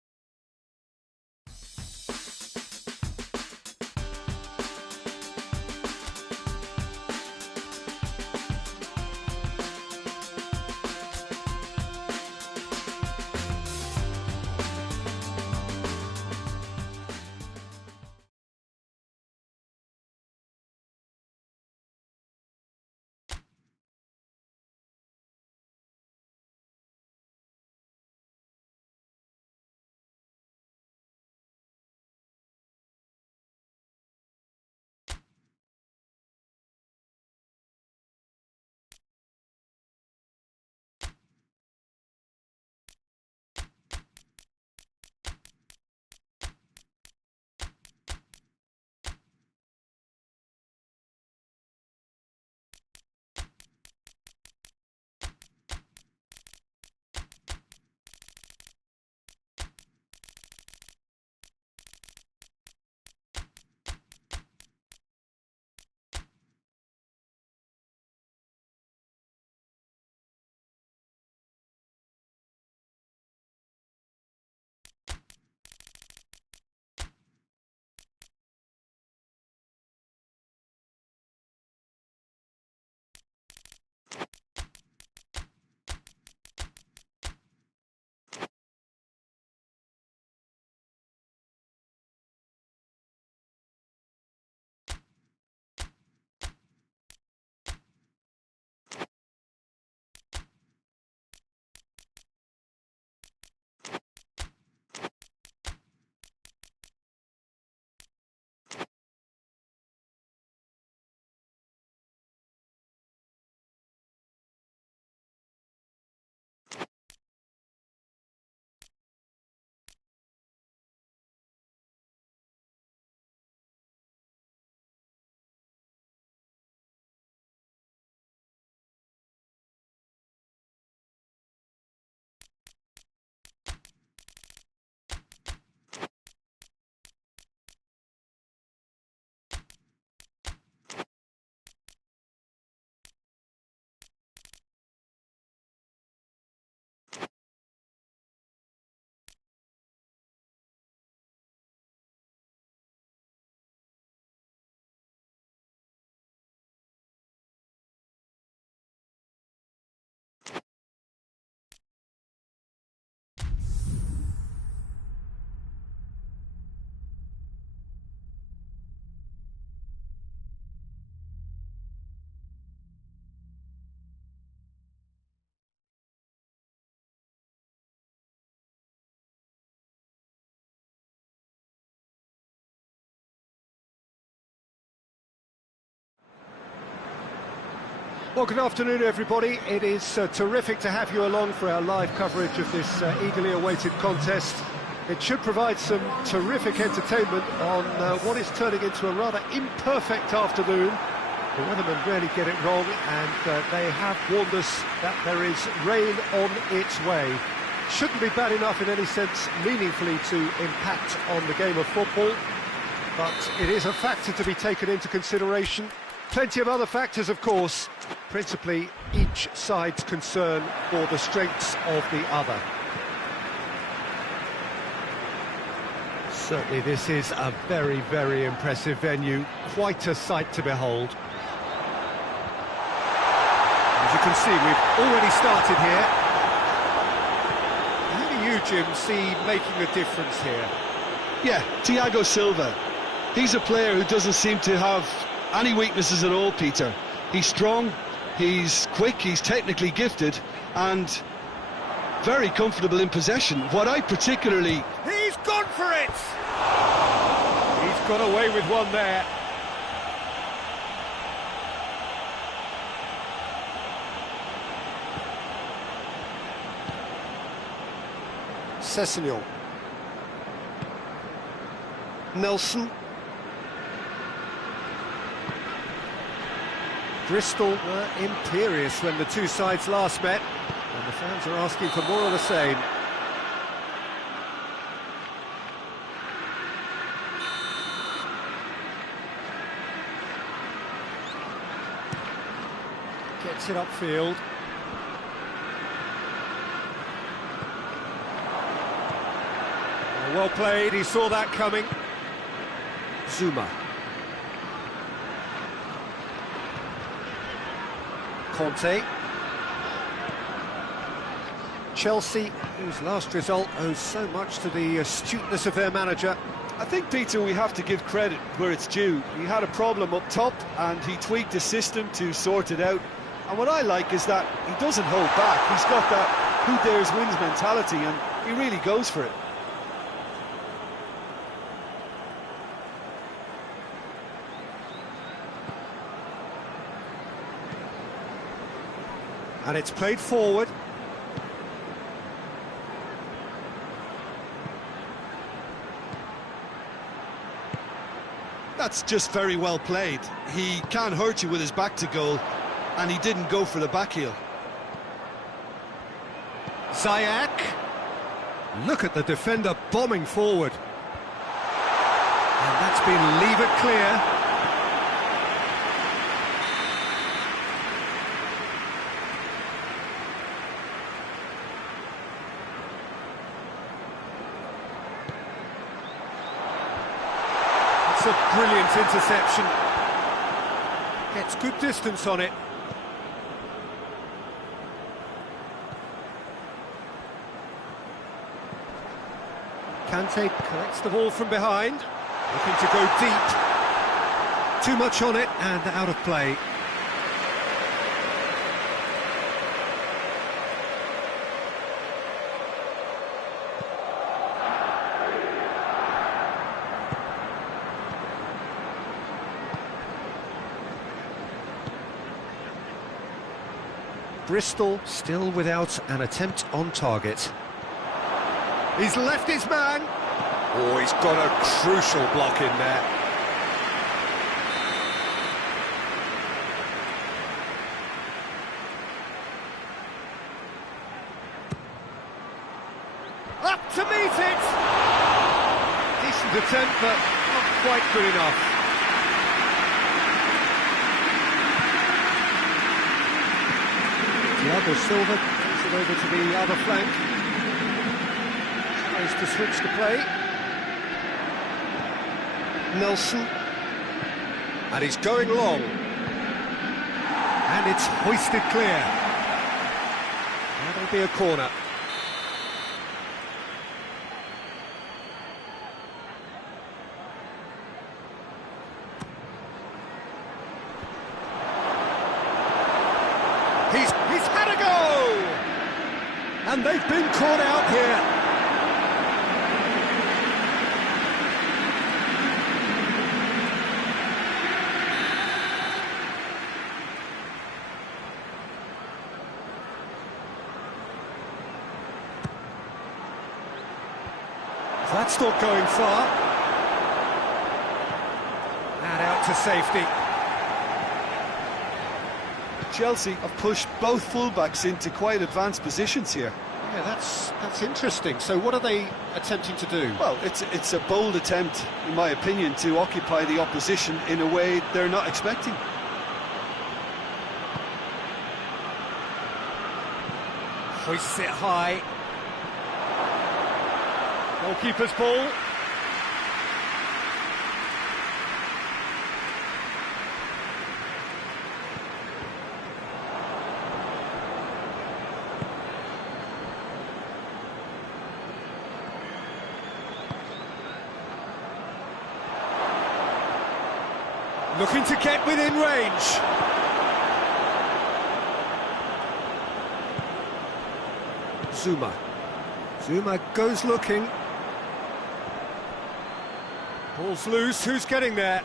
Well, good afternoon, everybody. It is terrific to have you along for our live coverage of this eagerly awaited contest. It should provide some terrific entertainment on what is turning into a rather imperfect afternoon. The weathermen rarely get it wrong, and they have warned us that there is rain on its way. Shouldn't be bad enough in any sense meaningfully to impact on the game of football, but it is a factor to be taken into consideration. Plenty of other factors, of course, principally each side's concern for the strengths of the other. Certainly this is a very, very impressive venue, quite a sight to behold. As you can see, we've already started here. How do you, Jim, see making a difference here? Yeah, Thiago Silva. He's a player who doesn't seem to have any weaknesses at all, Peter. He's strong, he's quick, he's technically gifted, and very comfortable in possession. What I particularly... He's gone for it! He's got away with one there. Sessegnon. Nelson. Bristol were imperious when the two sides last met, and the fans are asking for more of the same. Gets it upfield. Well played, he saw that coming. Zuma. Conte. Chelsea, whose last result owes so much to the astuteness of their manager. I think, Peter, we have to give credit where it's due. He had a problem up top and he tweaked his system to sort it out. And what I like is that he doesn't hold back. He's got that who dares wins mentality, and he really goes for it. And it's played forward. That's just very well played. He can't hurt you with his back to goal, and he didn't go for the back heel. Ziyech. Look at the defender bombing forward. And that's been leave it clear. It's a brilliant interception. Gets good distance on it. Kante collects the ball from behind, looking to go deep. Too much on it and out of play. Bristol still without an attempt on target. He's left his man. Oh, he's got a crucial block in there. Up to meet it. Decent attempt, but not quite good enough. Thiago Silva takes it over to the other flank. Tries to switch the play. Nelson. And he's going long. And it's hoisted clear. That'll be a corner. He's had a go! And they've been caught out here. That's not going far. And out to safety. Chelsea have pushed both fullbacks into quite advanced positions here. Yeah, that's interesting. So what are they attempting to do? Well, it's a bold attempt, in my opinion, to occupy the opposition in a way they're not expecting. Hoists it high. Goalkeeper's ball. Looking to get within range. Zuma goes looking. Ball's loose, who's getting there?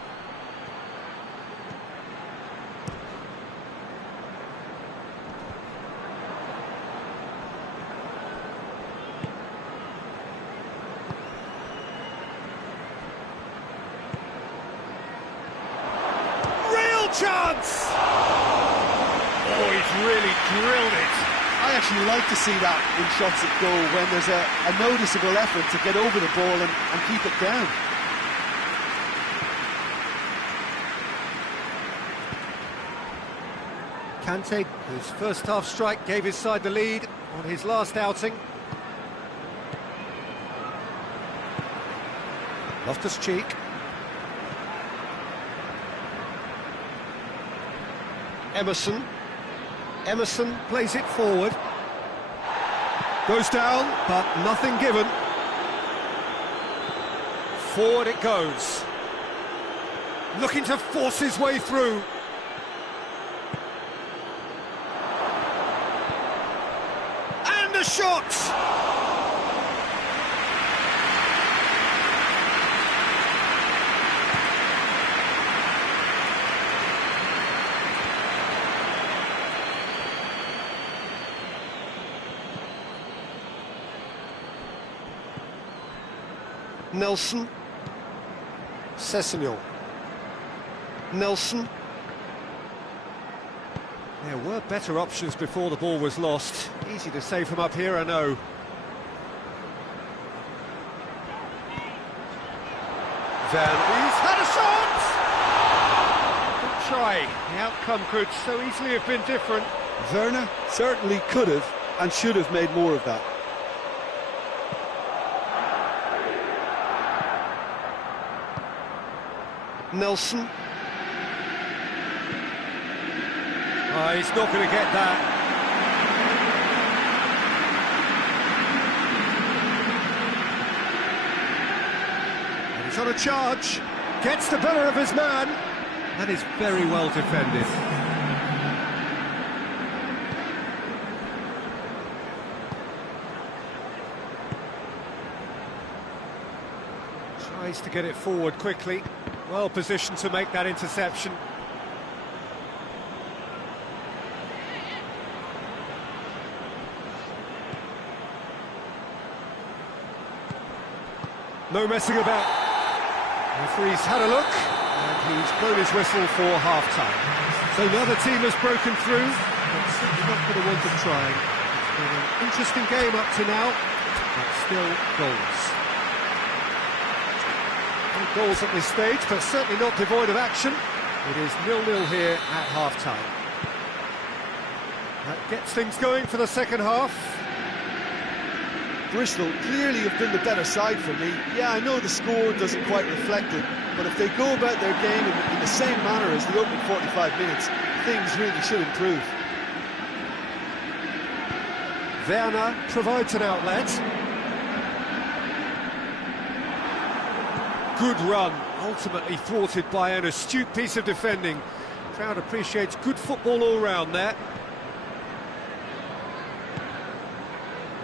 Real chance! Oh, he's really drilled it. I actually like to see that in shots at goal when there's a noticeable effort to get over the ball and keep it down. Kante, whose first half strike gave his side the lead on his last outing. Loftus-Cheek. Emerson plays it forward. Goes down, but nothing given. Forward it goes. Looking to force his way through. And a shot! Nelson. Sessegnon. Nelson. There were better options before the ball was lost. Easy to say from up here, I know. He's had a shot! Good try. The outcome could so easily have been different. Werner certainly could have and should have made more of that. Nelson. Oh, he's not going to get that. And he's on a charge. Gets the better of his man. That is very well defended. Tries to get it forward quickly. Well positioned to make that interception. No messing about. The referee's had a look, and he's blown his whistle for half-time. So the other team has broken through, but simply not for the want of trying. It's been an interesting game up to now, but still goals. No goals at this stage, but certainly not devoid of action. It is 0-0 here at half-time. That gets things going for the second half. Bristol clearly have been the better side for me. Yeah, I know the score doesn't quite reflect it, but if they go about their game in the same manner as the opening 45 minutes, things really should improve. Werner provides an outlet. Good run, ultimately thwarted by an astute piece of defending. Crowd appreciates good football all round there.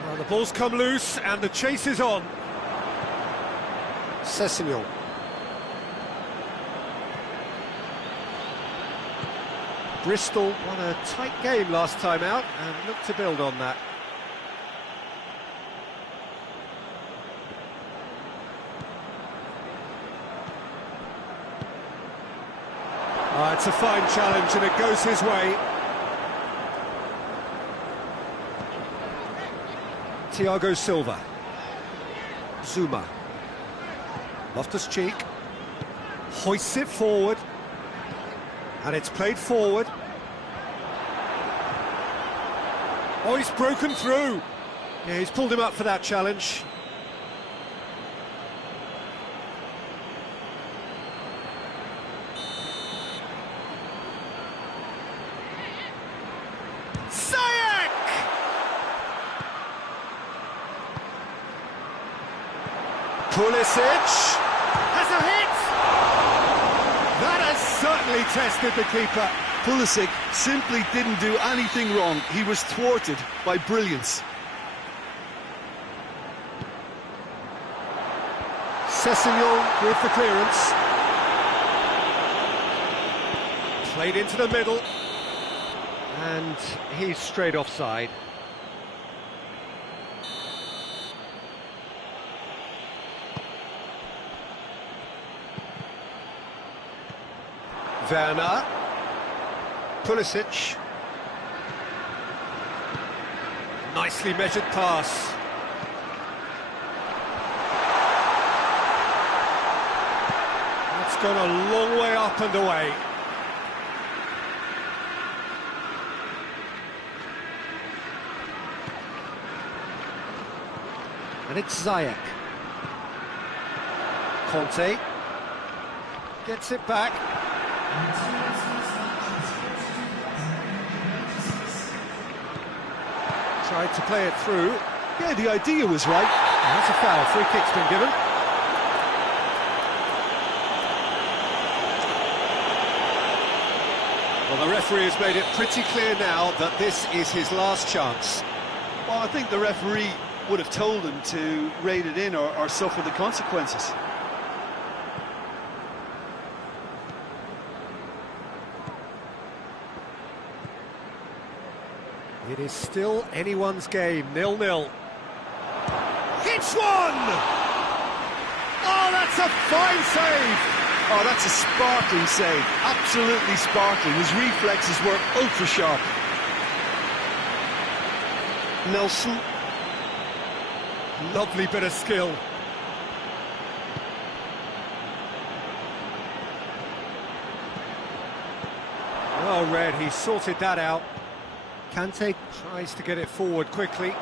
Well, the ball's come loose and the chase is on. Sessegnon. Bristol won a tight game last time out and look to build on that. It's a fine challenge and it goes his way. Thiago Silva. Zuma. Loftus-Cheek. Hoists it forward. And it's played forward. Oh, he's broken through. Yeah, he's pulled him up for that challenge. Pulisic has a hit! That has certainly tested the keeper. Pulisic simply didn't do anything wrong. He was thwarted by brilliance. Sessegnon with the clearance. Played into the middle. And he's straight offside. Werner, Pulisic, nicely measured pass. That's gone a long way up and away. And it's Ziyech. Conte gets it back. Tried to play it through. Yeah, the idea was right. And that's a foul. Free kick's been given. Well, the referee has made it pretty clear now that this is his last chance. Well, I think the referee would have told him to rate it in or suffer the consequences. It is still anyone's game, 0-0. Hits one! Oh, that's a fine save! Oh, that's a sparkling save. Absolutely sparkling. His reflexes were ultra sharp. Nelson. Lovely bit of skill. Well read, he sorted that out. Kante tries to get it forward quickly.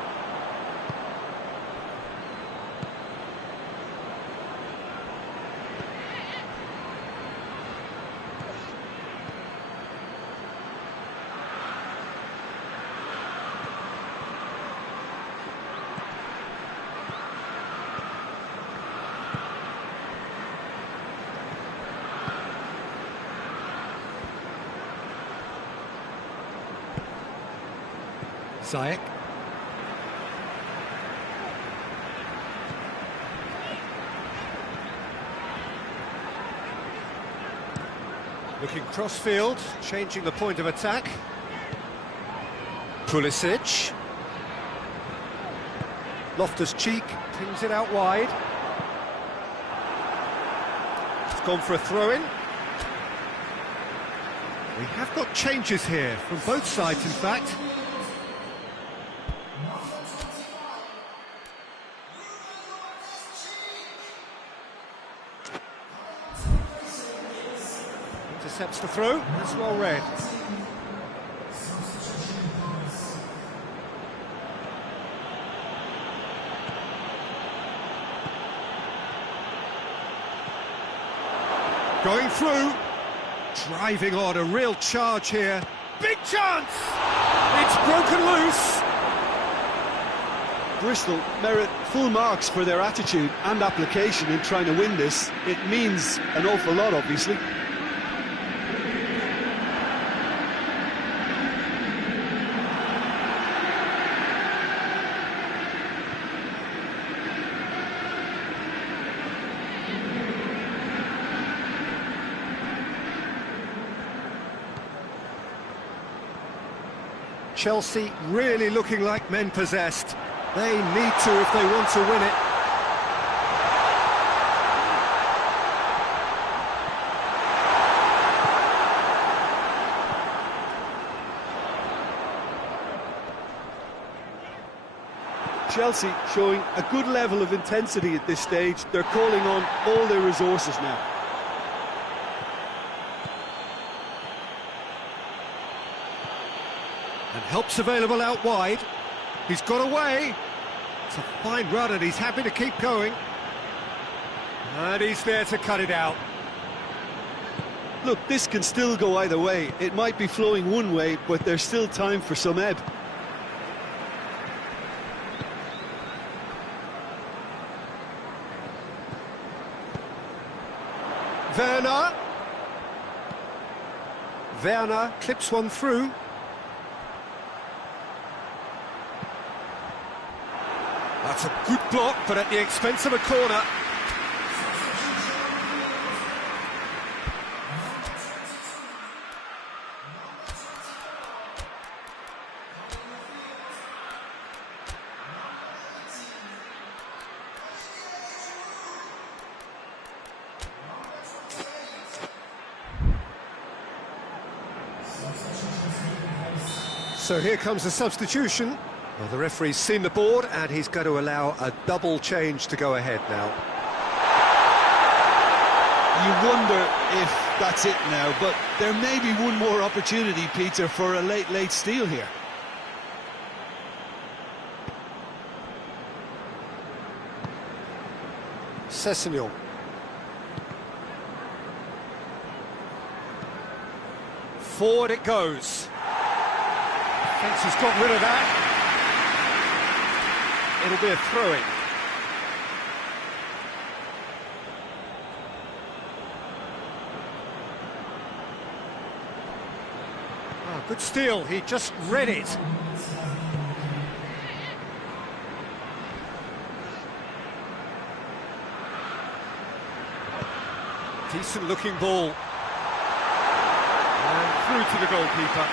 Ziyech. Looking cross-field, changing the point of attack. Pulisic. Loftus-Cheek pings it out wide. It's gone for a throw-in. We have got changes here, from both sides in fact. Intercepts the throw, that's well read. Going through, driving on, a real charge here. Big chance! It's broken loose. Bristol merit full marks for their attitude and application in trying to win this. It means an awful lot, obviously. Chelsea really looking like men possessed. They need to if they want to win it. Chelsea showing a good level of intensity at this stage. They're calling on all their resources now. And help's available out wide. He's got away. It's a fine run and he's happy to keep going. And he's there to cut it out. Look, this can still go either way. It might be flowing one way, but there's still time for some ebb. Werner clips one through. That's a good block, but at the expense of a corner. So here comes the substitution. Well, the referee's seen the board and he's going to allow a double change to go ahead now. You wonder if that's it now, but there may be one more opportunity, Peter, for a late steal here. Sessegnon. Forward it goes. Thinks he's got rid of that. It'll be a throw-in. Oh, good steal, he just read it. Decent looking ball. And through to the goalkeeper.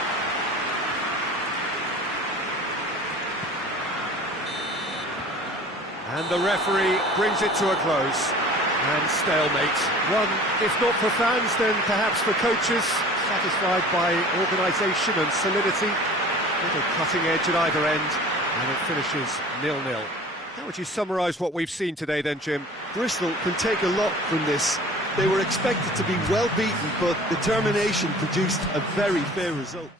And the referee brings it to a close. And stalemate. One, if not for fans, then perhaps for coaches, satisfied by organisation and solidity. Little cutting edge at either end, and it finishes 0-0. How would you summarise what we've seen today then, Jim? Bristol can take a lot from this. They were expected to be well beaten, but determination produced a very fair result.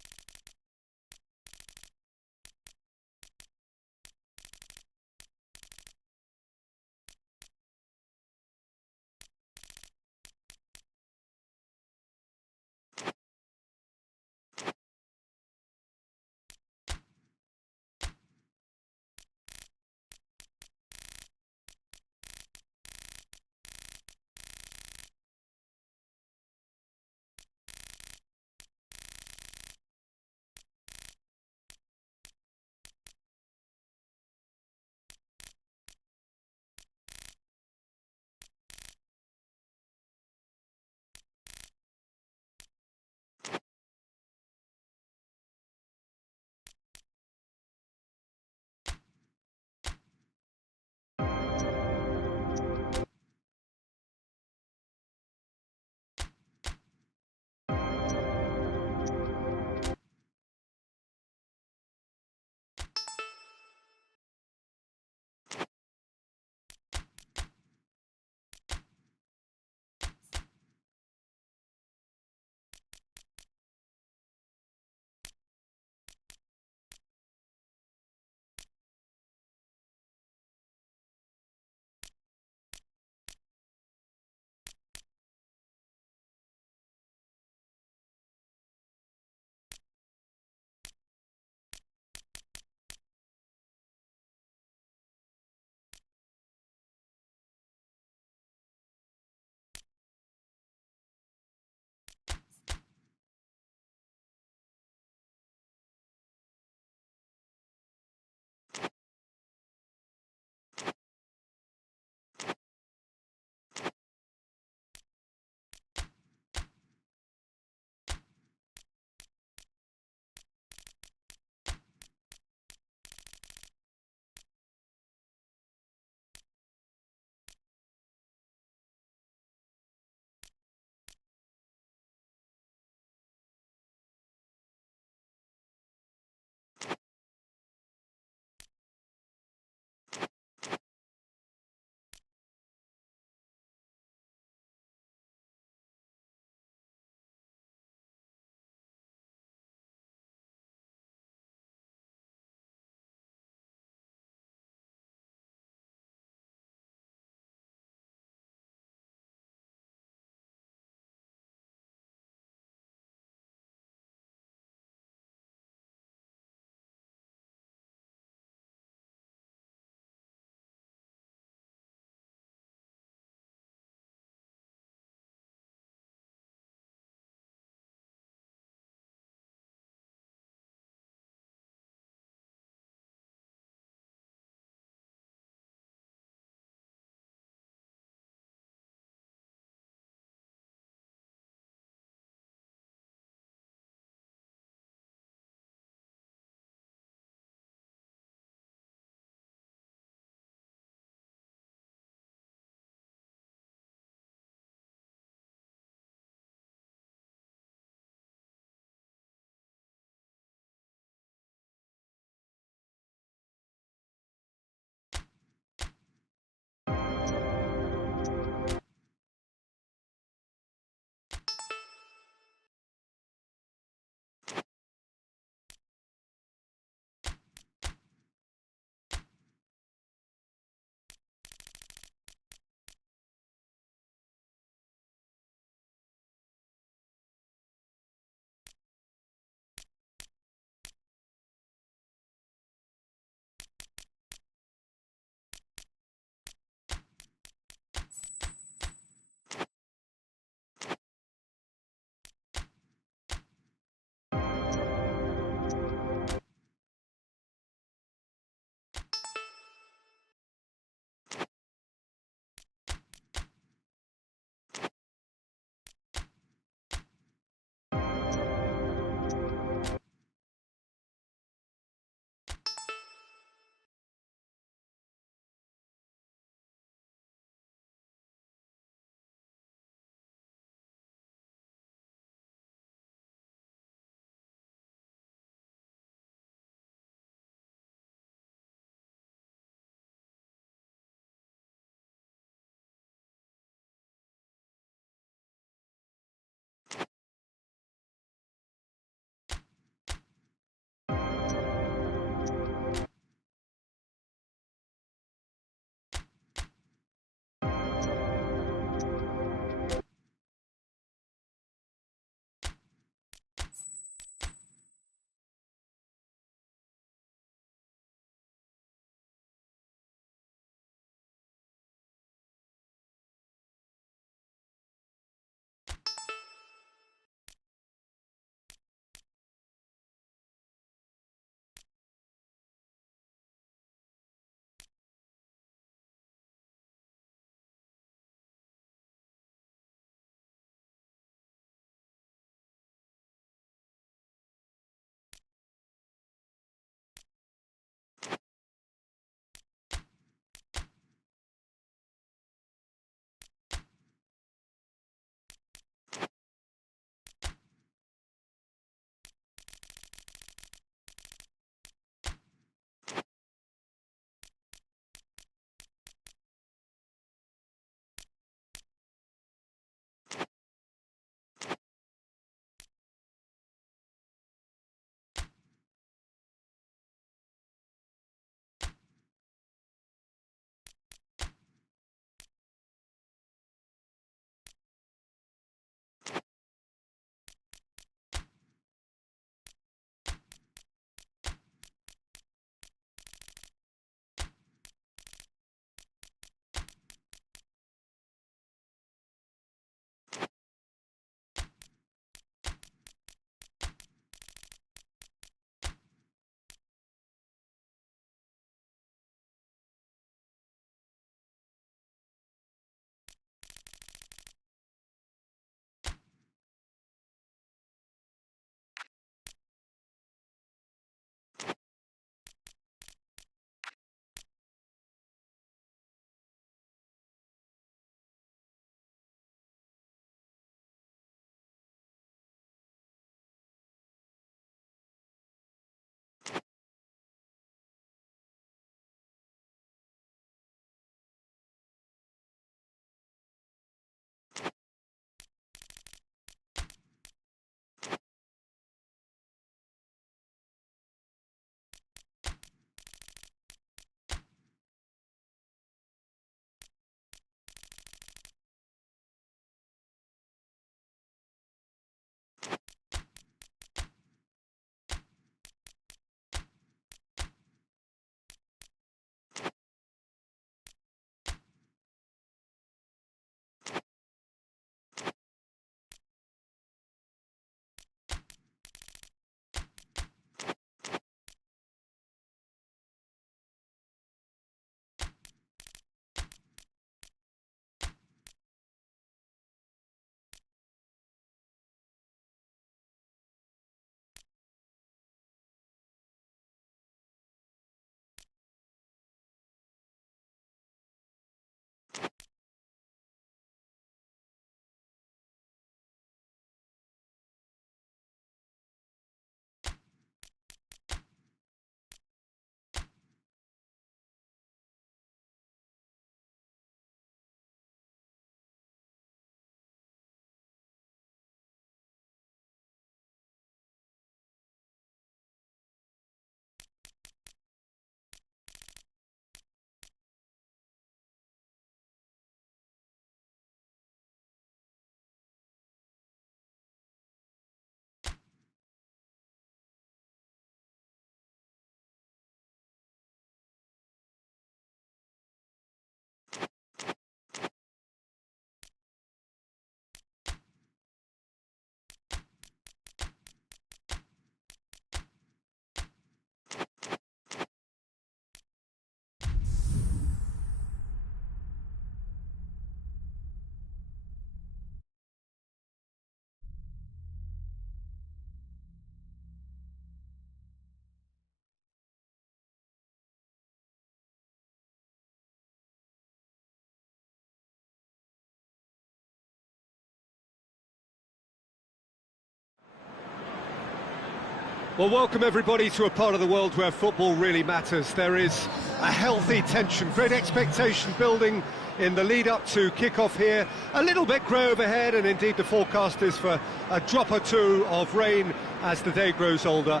Well, welcome everybody to a part of the world where football really matters. There is a healthy tension, great expectation building in the lead-up to kick-off here. A little bit grey overhead, and indeed the forecast is for a drop or two of rain as the day grows older.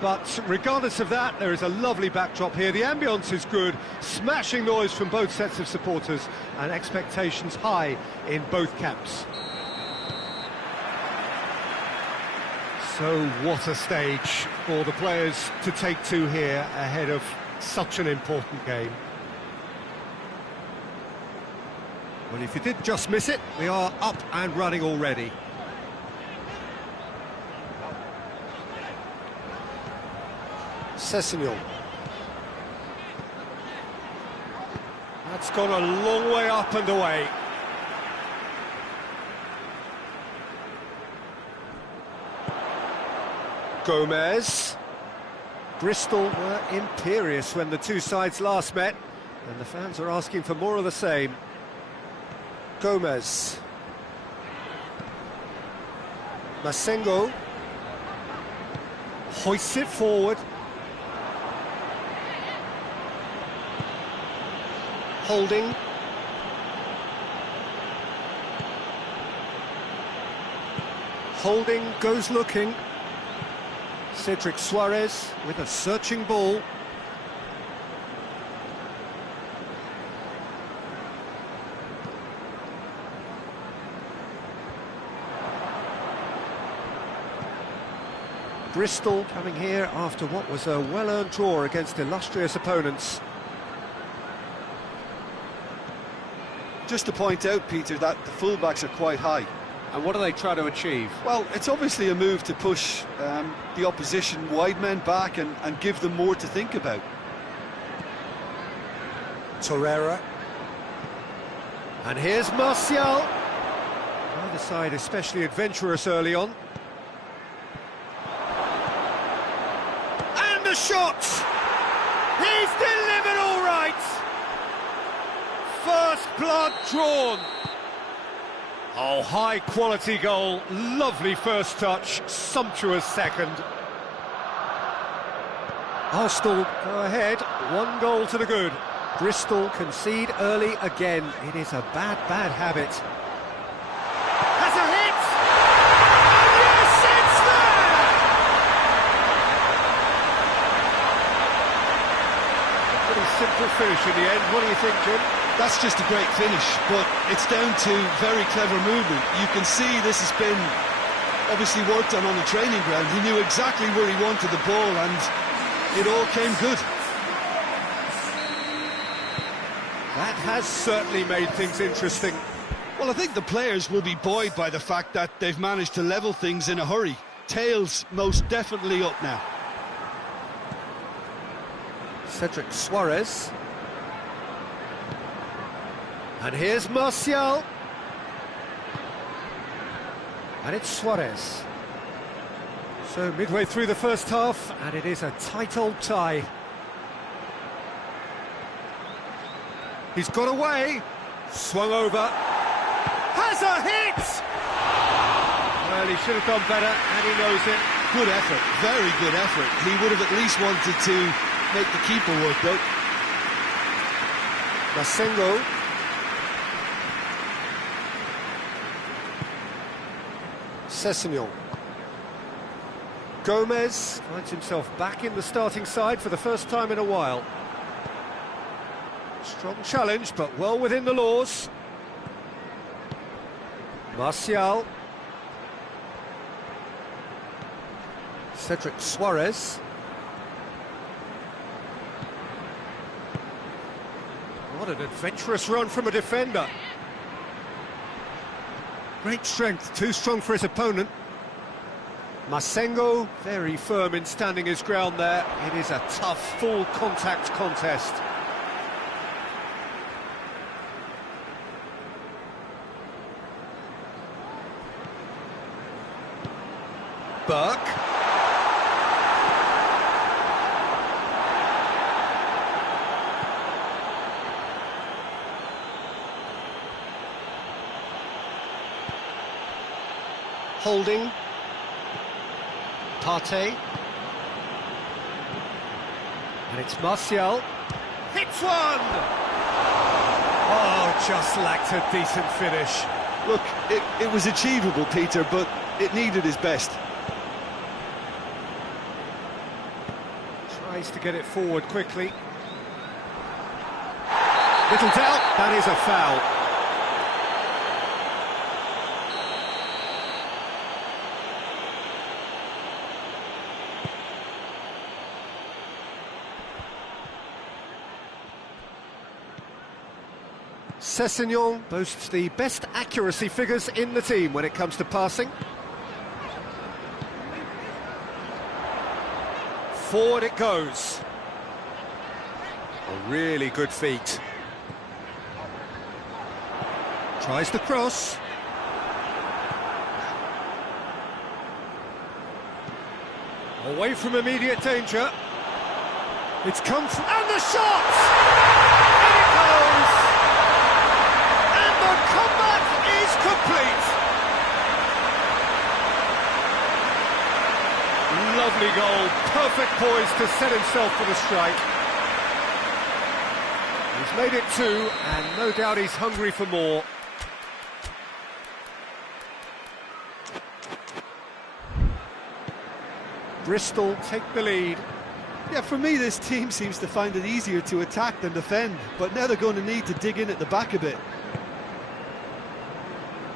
But regardless of that, there is a lovely backdrop here. The ambience is good, smashing noise from both sets of supporters, and expectations high in both camps. So what a stage for the players to take to here ahead of such an important game. Well, if you did just miss it, we are up and running already. Sessegnon. That's gone a long way up and away. Gomez. Bristol were imperious when the two sides last met, and the fans are asking for more of the same. Gomez. Masengo. Hoists it forward. Holding. Holding goes looking. Cedric Suarez with a searching ball. Bristol coming here after what was a well-earned draw against illustrious opponents. Just to point out, Peter, that the fullbacks are quite high. And what do they try to achieve? Well, it's obviously a move to push the opposition wide men back and give them more to think about. Torreira. And here's Martial. Neither side especially adventurous early on. And the shot! He's delivered all right! First blood drawn. Oh, high-quality goal, lovely first touch, sumptuous second. Arsenal go ahead, 1 goal to the good. Bristol concede early again. It is a bad habit. Has a hit! And yes, it's there! A pretty simple finish in the end. What do you think, Jim? That's just a great finish, but it's down to very clever movement. You can see this has been obviously worked on the training ground. He knew exactly where he wanted the ball, and it all came good. That has certainly made things interesting. Well, I think the players will be buoyed by the fact that they've managed to level things in a hurry. Tails most definitely up now. Cedric Suarez. And here's Martial. And it's Suarez. So midway through the first half, and it is a tight old tie. He's got away, swung over, has a hit! Well, he should have done better, and he knows it. Good effort, very good effort. He would have at least wanted to make the keeper work, though. Masengo. Sessegnon. Gomez finds himself back in the starting side for the first time in a while. Strong challenge, but well within the laws. Martial. Cedric Suarez. What an adventurous run from a defender. Great strength, too strong for his opponent. Masengo, very firm in standing his ground there. It is a tough, full contact contest. Burke. Holding. Partey. And it's Martial. Hits one! Oh, just lacked a decent finish. Look, it was achievable, Peter, but it needed his best. Tries to get it forward quickly. Little doubt, that is a foul. Sessegnon boasts the best accuracy figures in the team when it comes to passing. Forward it goes. A really good feat. Tries the cross. Away from immediate danger. It's come from... And the shot! In it goes! And the comeback is complete! Lovely goal, perfect poise to set himself for the strike. He's made it 2, and no doubt he's hungry for more. Bristol take the lead. Yeah, for me, this team seems to find it easier to attack than defend, but now they're going to need to dig in at the back a bit.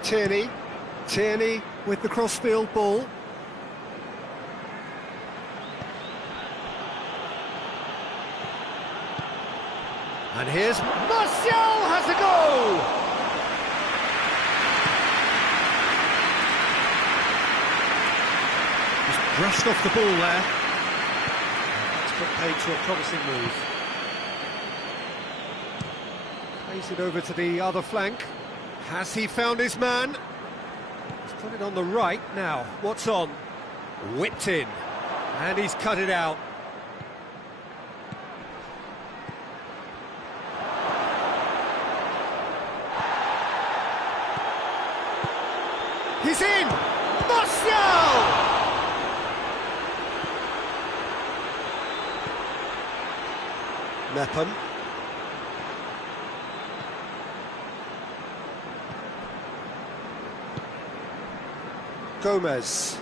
Tierney with the crossfield ball. And here's Martial has a go! Just brushed off the ball there. That's put paid to a promising move. Plays it over to the other flank. Has he found his man? He's put it on the right now. What's on? Whipped in. And he's cut it out. He's in! Martial! Mepham. Gomez.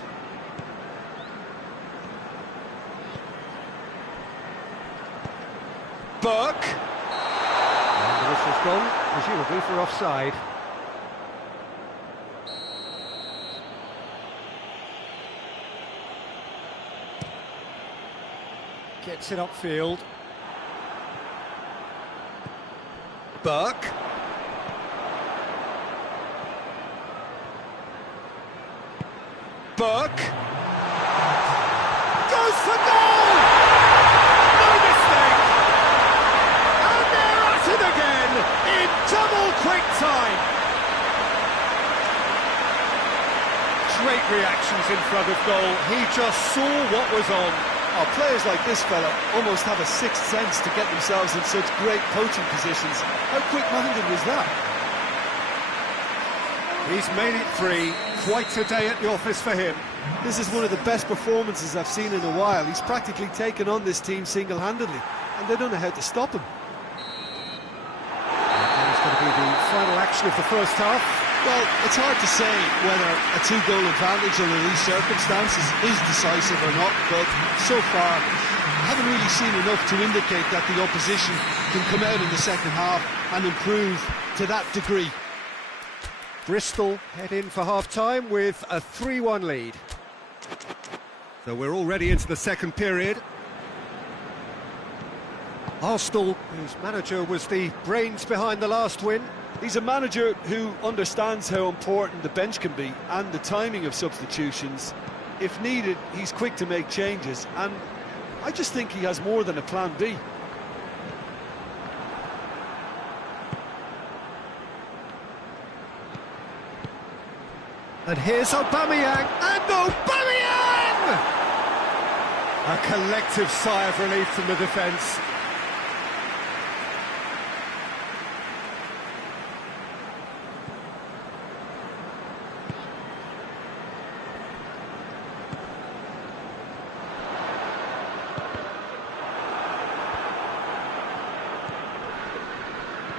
Burke. And the whistle's gone, presumably for offside. Gets it upfield. Burke. Burke. Goes for goal! No mistake! And they're at it again in double quick time. Great reactions in front of goal. He just saw what was on. Oh, players like this fella almost have a sixth sense to get themselves in such great coaching positions. How quick-minded was that? He's made it 3. Quite a day at the office for him. This is one of the best performances I've seen in a while. He's practically taken on this team single-handedly, and they don't know how to stop him. And it's going to be the final action of the first half. Well, it's hard to say whether a 2-goal advantage under these circumstances is decisive or not, but so far I haven't really seen enough to indicate that the opposition can come out in the second half and improve to that degree. Bristol head in for half-time with a 3-1 lead. So we're already into the second period. Arsenal, whose manager was the brains behind the last win. He's a manager who understands how important the bench can be and the timing of substitutions. If needed, he's quick to make changes, and I just think he has more than a plan B. And here's Aubameyang, and Aubameyang! A collective sigh of relief from the defence.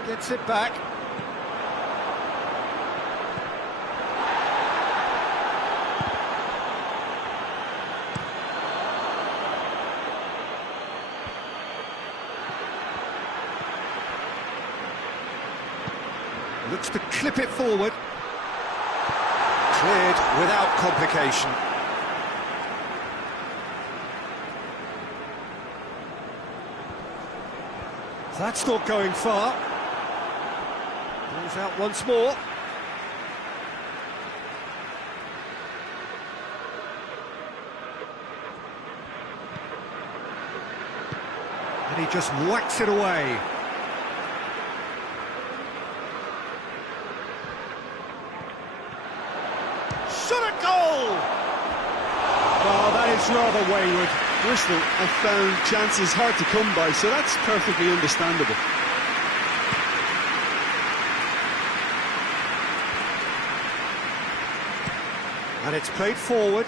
Gets it back. Looks to clip it forward. Cleared without complication. That's not going far. Ball's out once more. And he just whacks it away. Shot a goal! Oh, that is rather wayward. Bristol have found chances hard to come by, so that's perfectly understandable. And it's played forward.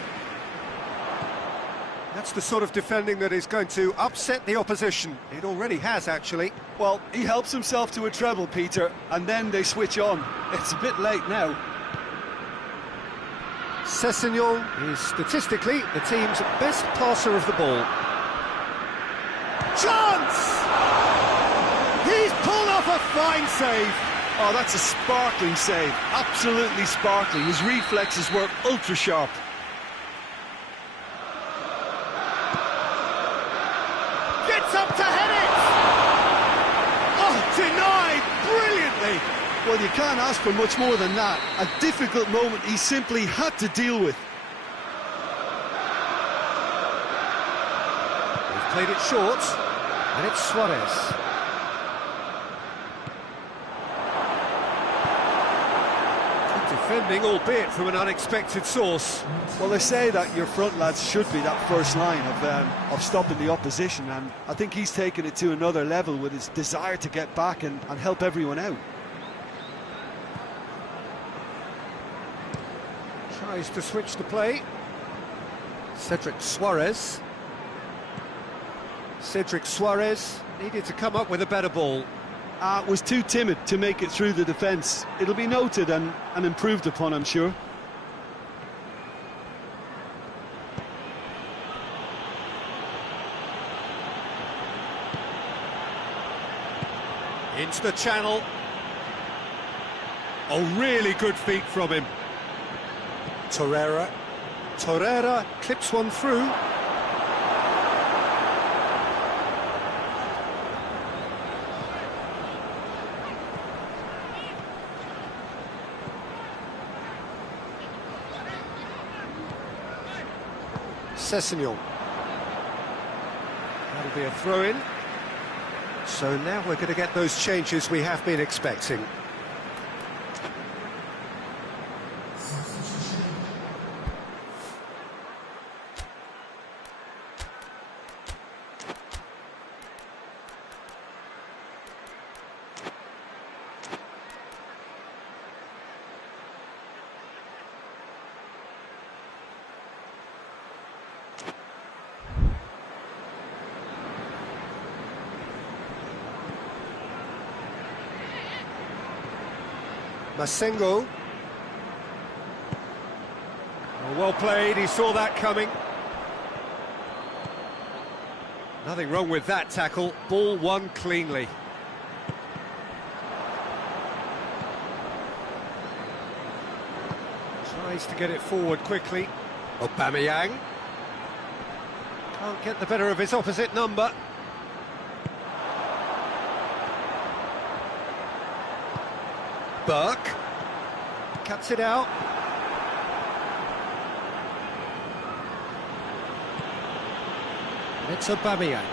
That's the sort of defending that is going to upset the opposition. It already has, actually. Well, he helps himself to a treble, Peter, and then they switch on. It's a bit late now. Sessegnon is statistically the team's best passer of the ball. Chance! He's pulled off a fine save. Oh, that's a sparkling save. Absolutely sparkling. His reflexes were ultra sharp. Gets up to head it! Oh, denied brilliantly! Well, you can't ask for much more than that. A difficult moment he simply had to deal with. He's played it short, and it's Suarez. Good defending, albeit from an unexpected source. Well, they say that your front lads should be that first line of stopping the opposition, and I think he's taken it to another level with his desire to get back and help everyone out. Tries to switch the play. Cedric Suarez. Cedric Suarez needed to come up with a better ball. Was too timid to make it through the defence. It'll be noted and improved upon, I'm sure. Into the channel. Oh, really good feet from him. Torreira. Torreira clips one through. Sessegnon. That'll be a throw-in. So now we're going to get those changes we have been expecting. Masengo. Oh, well played, he saw that coming. Nothing wrong with that tackle, ball won cleanly. Tries to get it forward quickly. Aubameyang. Can't get the better of his opposite number. Burke cuts it out. It's Aubameyang.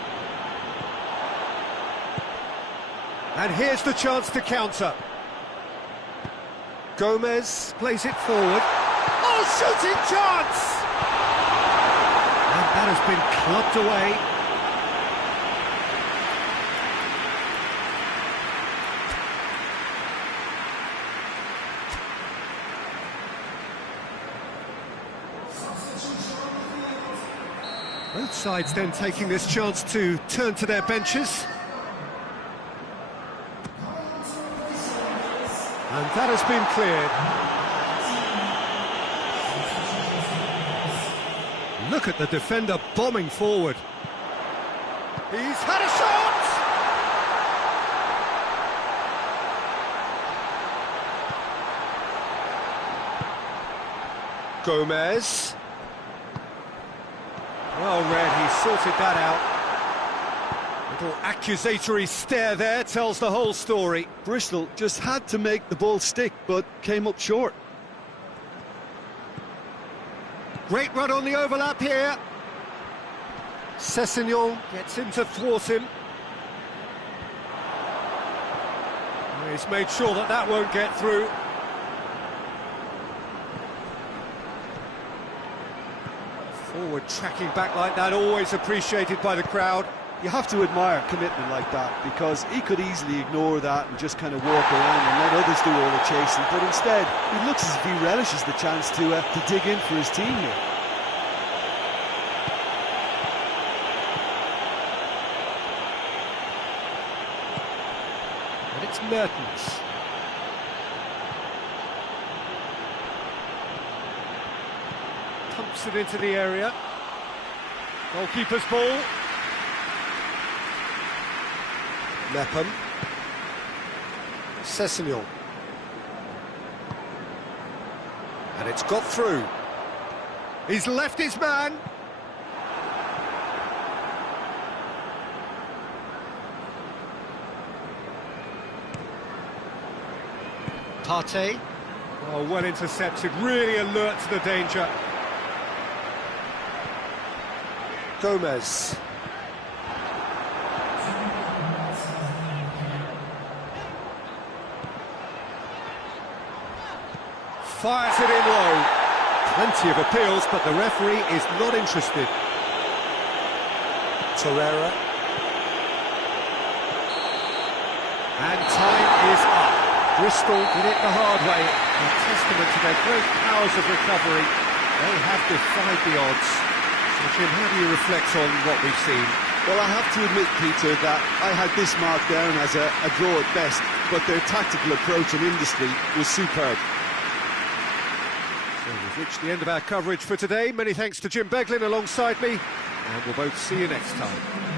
And here's the chance to counter. Gomez plays it forward. Oh, shooting chance! And that has been clubbed away. Both sides then taking this chance to turn to their benches. And that has been cleared. Look at the defender bombing forward. He's had a shot! Gomez. Well read, he sorted that out. Little accusatory stare there tells the whole story. Bristol just had to make the ball stick, but came up short. Great run on the overlap here. Sessegnon gets him to thwart him. He's made sure that that won't get through. Forward tracking back like that, always appreciated by the crowd. You have to admire commitment like that, because he could easily ignore that and just kind of walk around and let others do all the chasing, but instead he looks as if he relishes the chance to dig in for his team here. And it's Mertens. Pumps it into the area. Goalkeeper's ball. Mepham. Sessegnon. And it's got through. He's left his man. Partey. Oh, well intercepted, really alert to the danger. Gomez. Fires it in low. Plenty of appeals, but the referee is not interested. Torreira. And time is up. Bristol did it the hard way. A testament to their great powers of recovery. They have defied the odds. So, Jim, how do you reflect on what we've seen? Well, I have to admit, Peter, that I had this marked down as a draw at best, but their tactical approach and industry was superb. So we've reached the end of our coverage for today. Many thanks to Jim Beglin alongside me, and we'll both see you next time.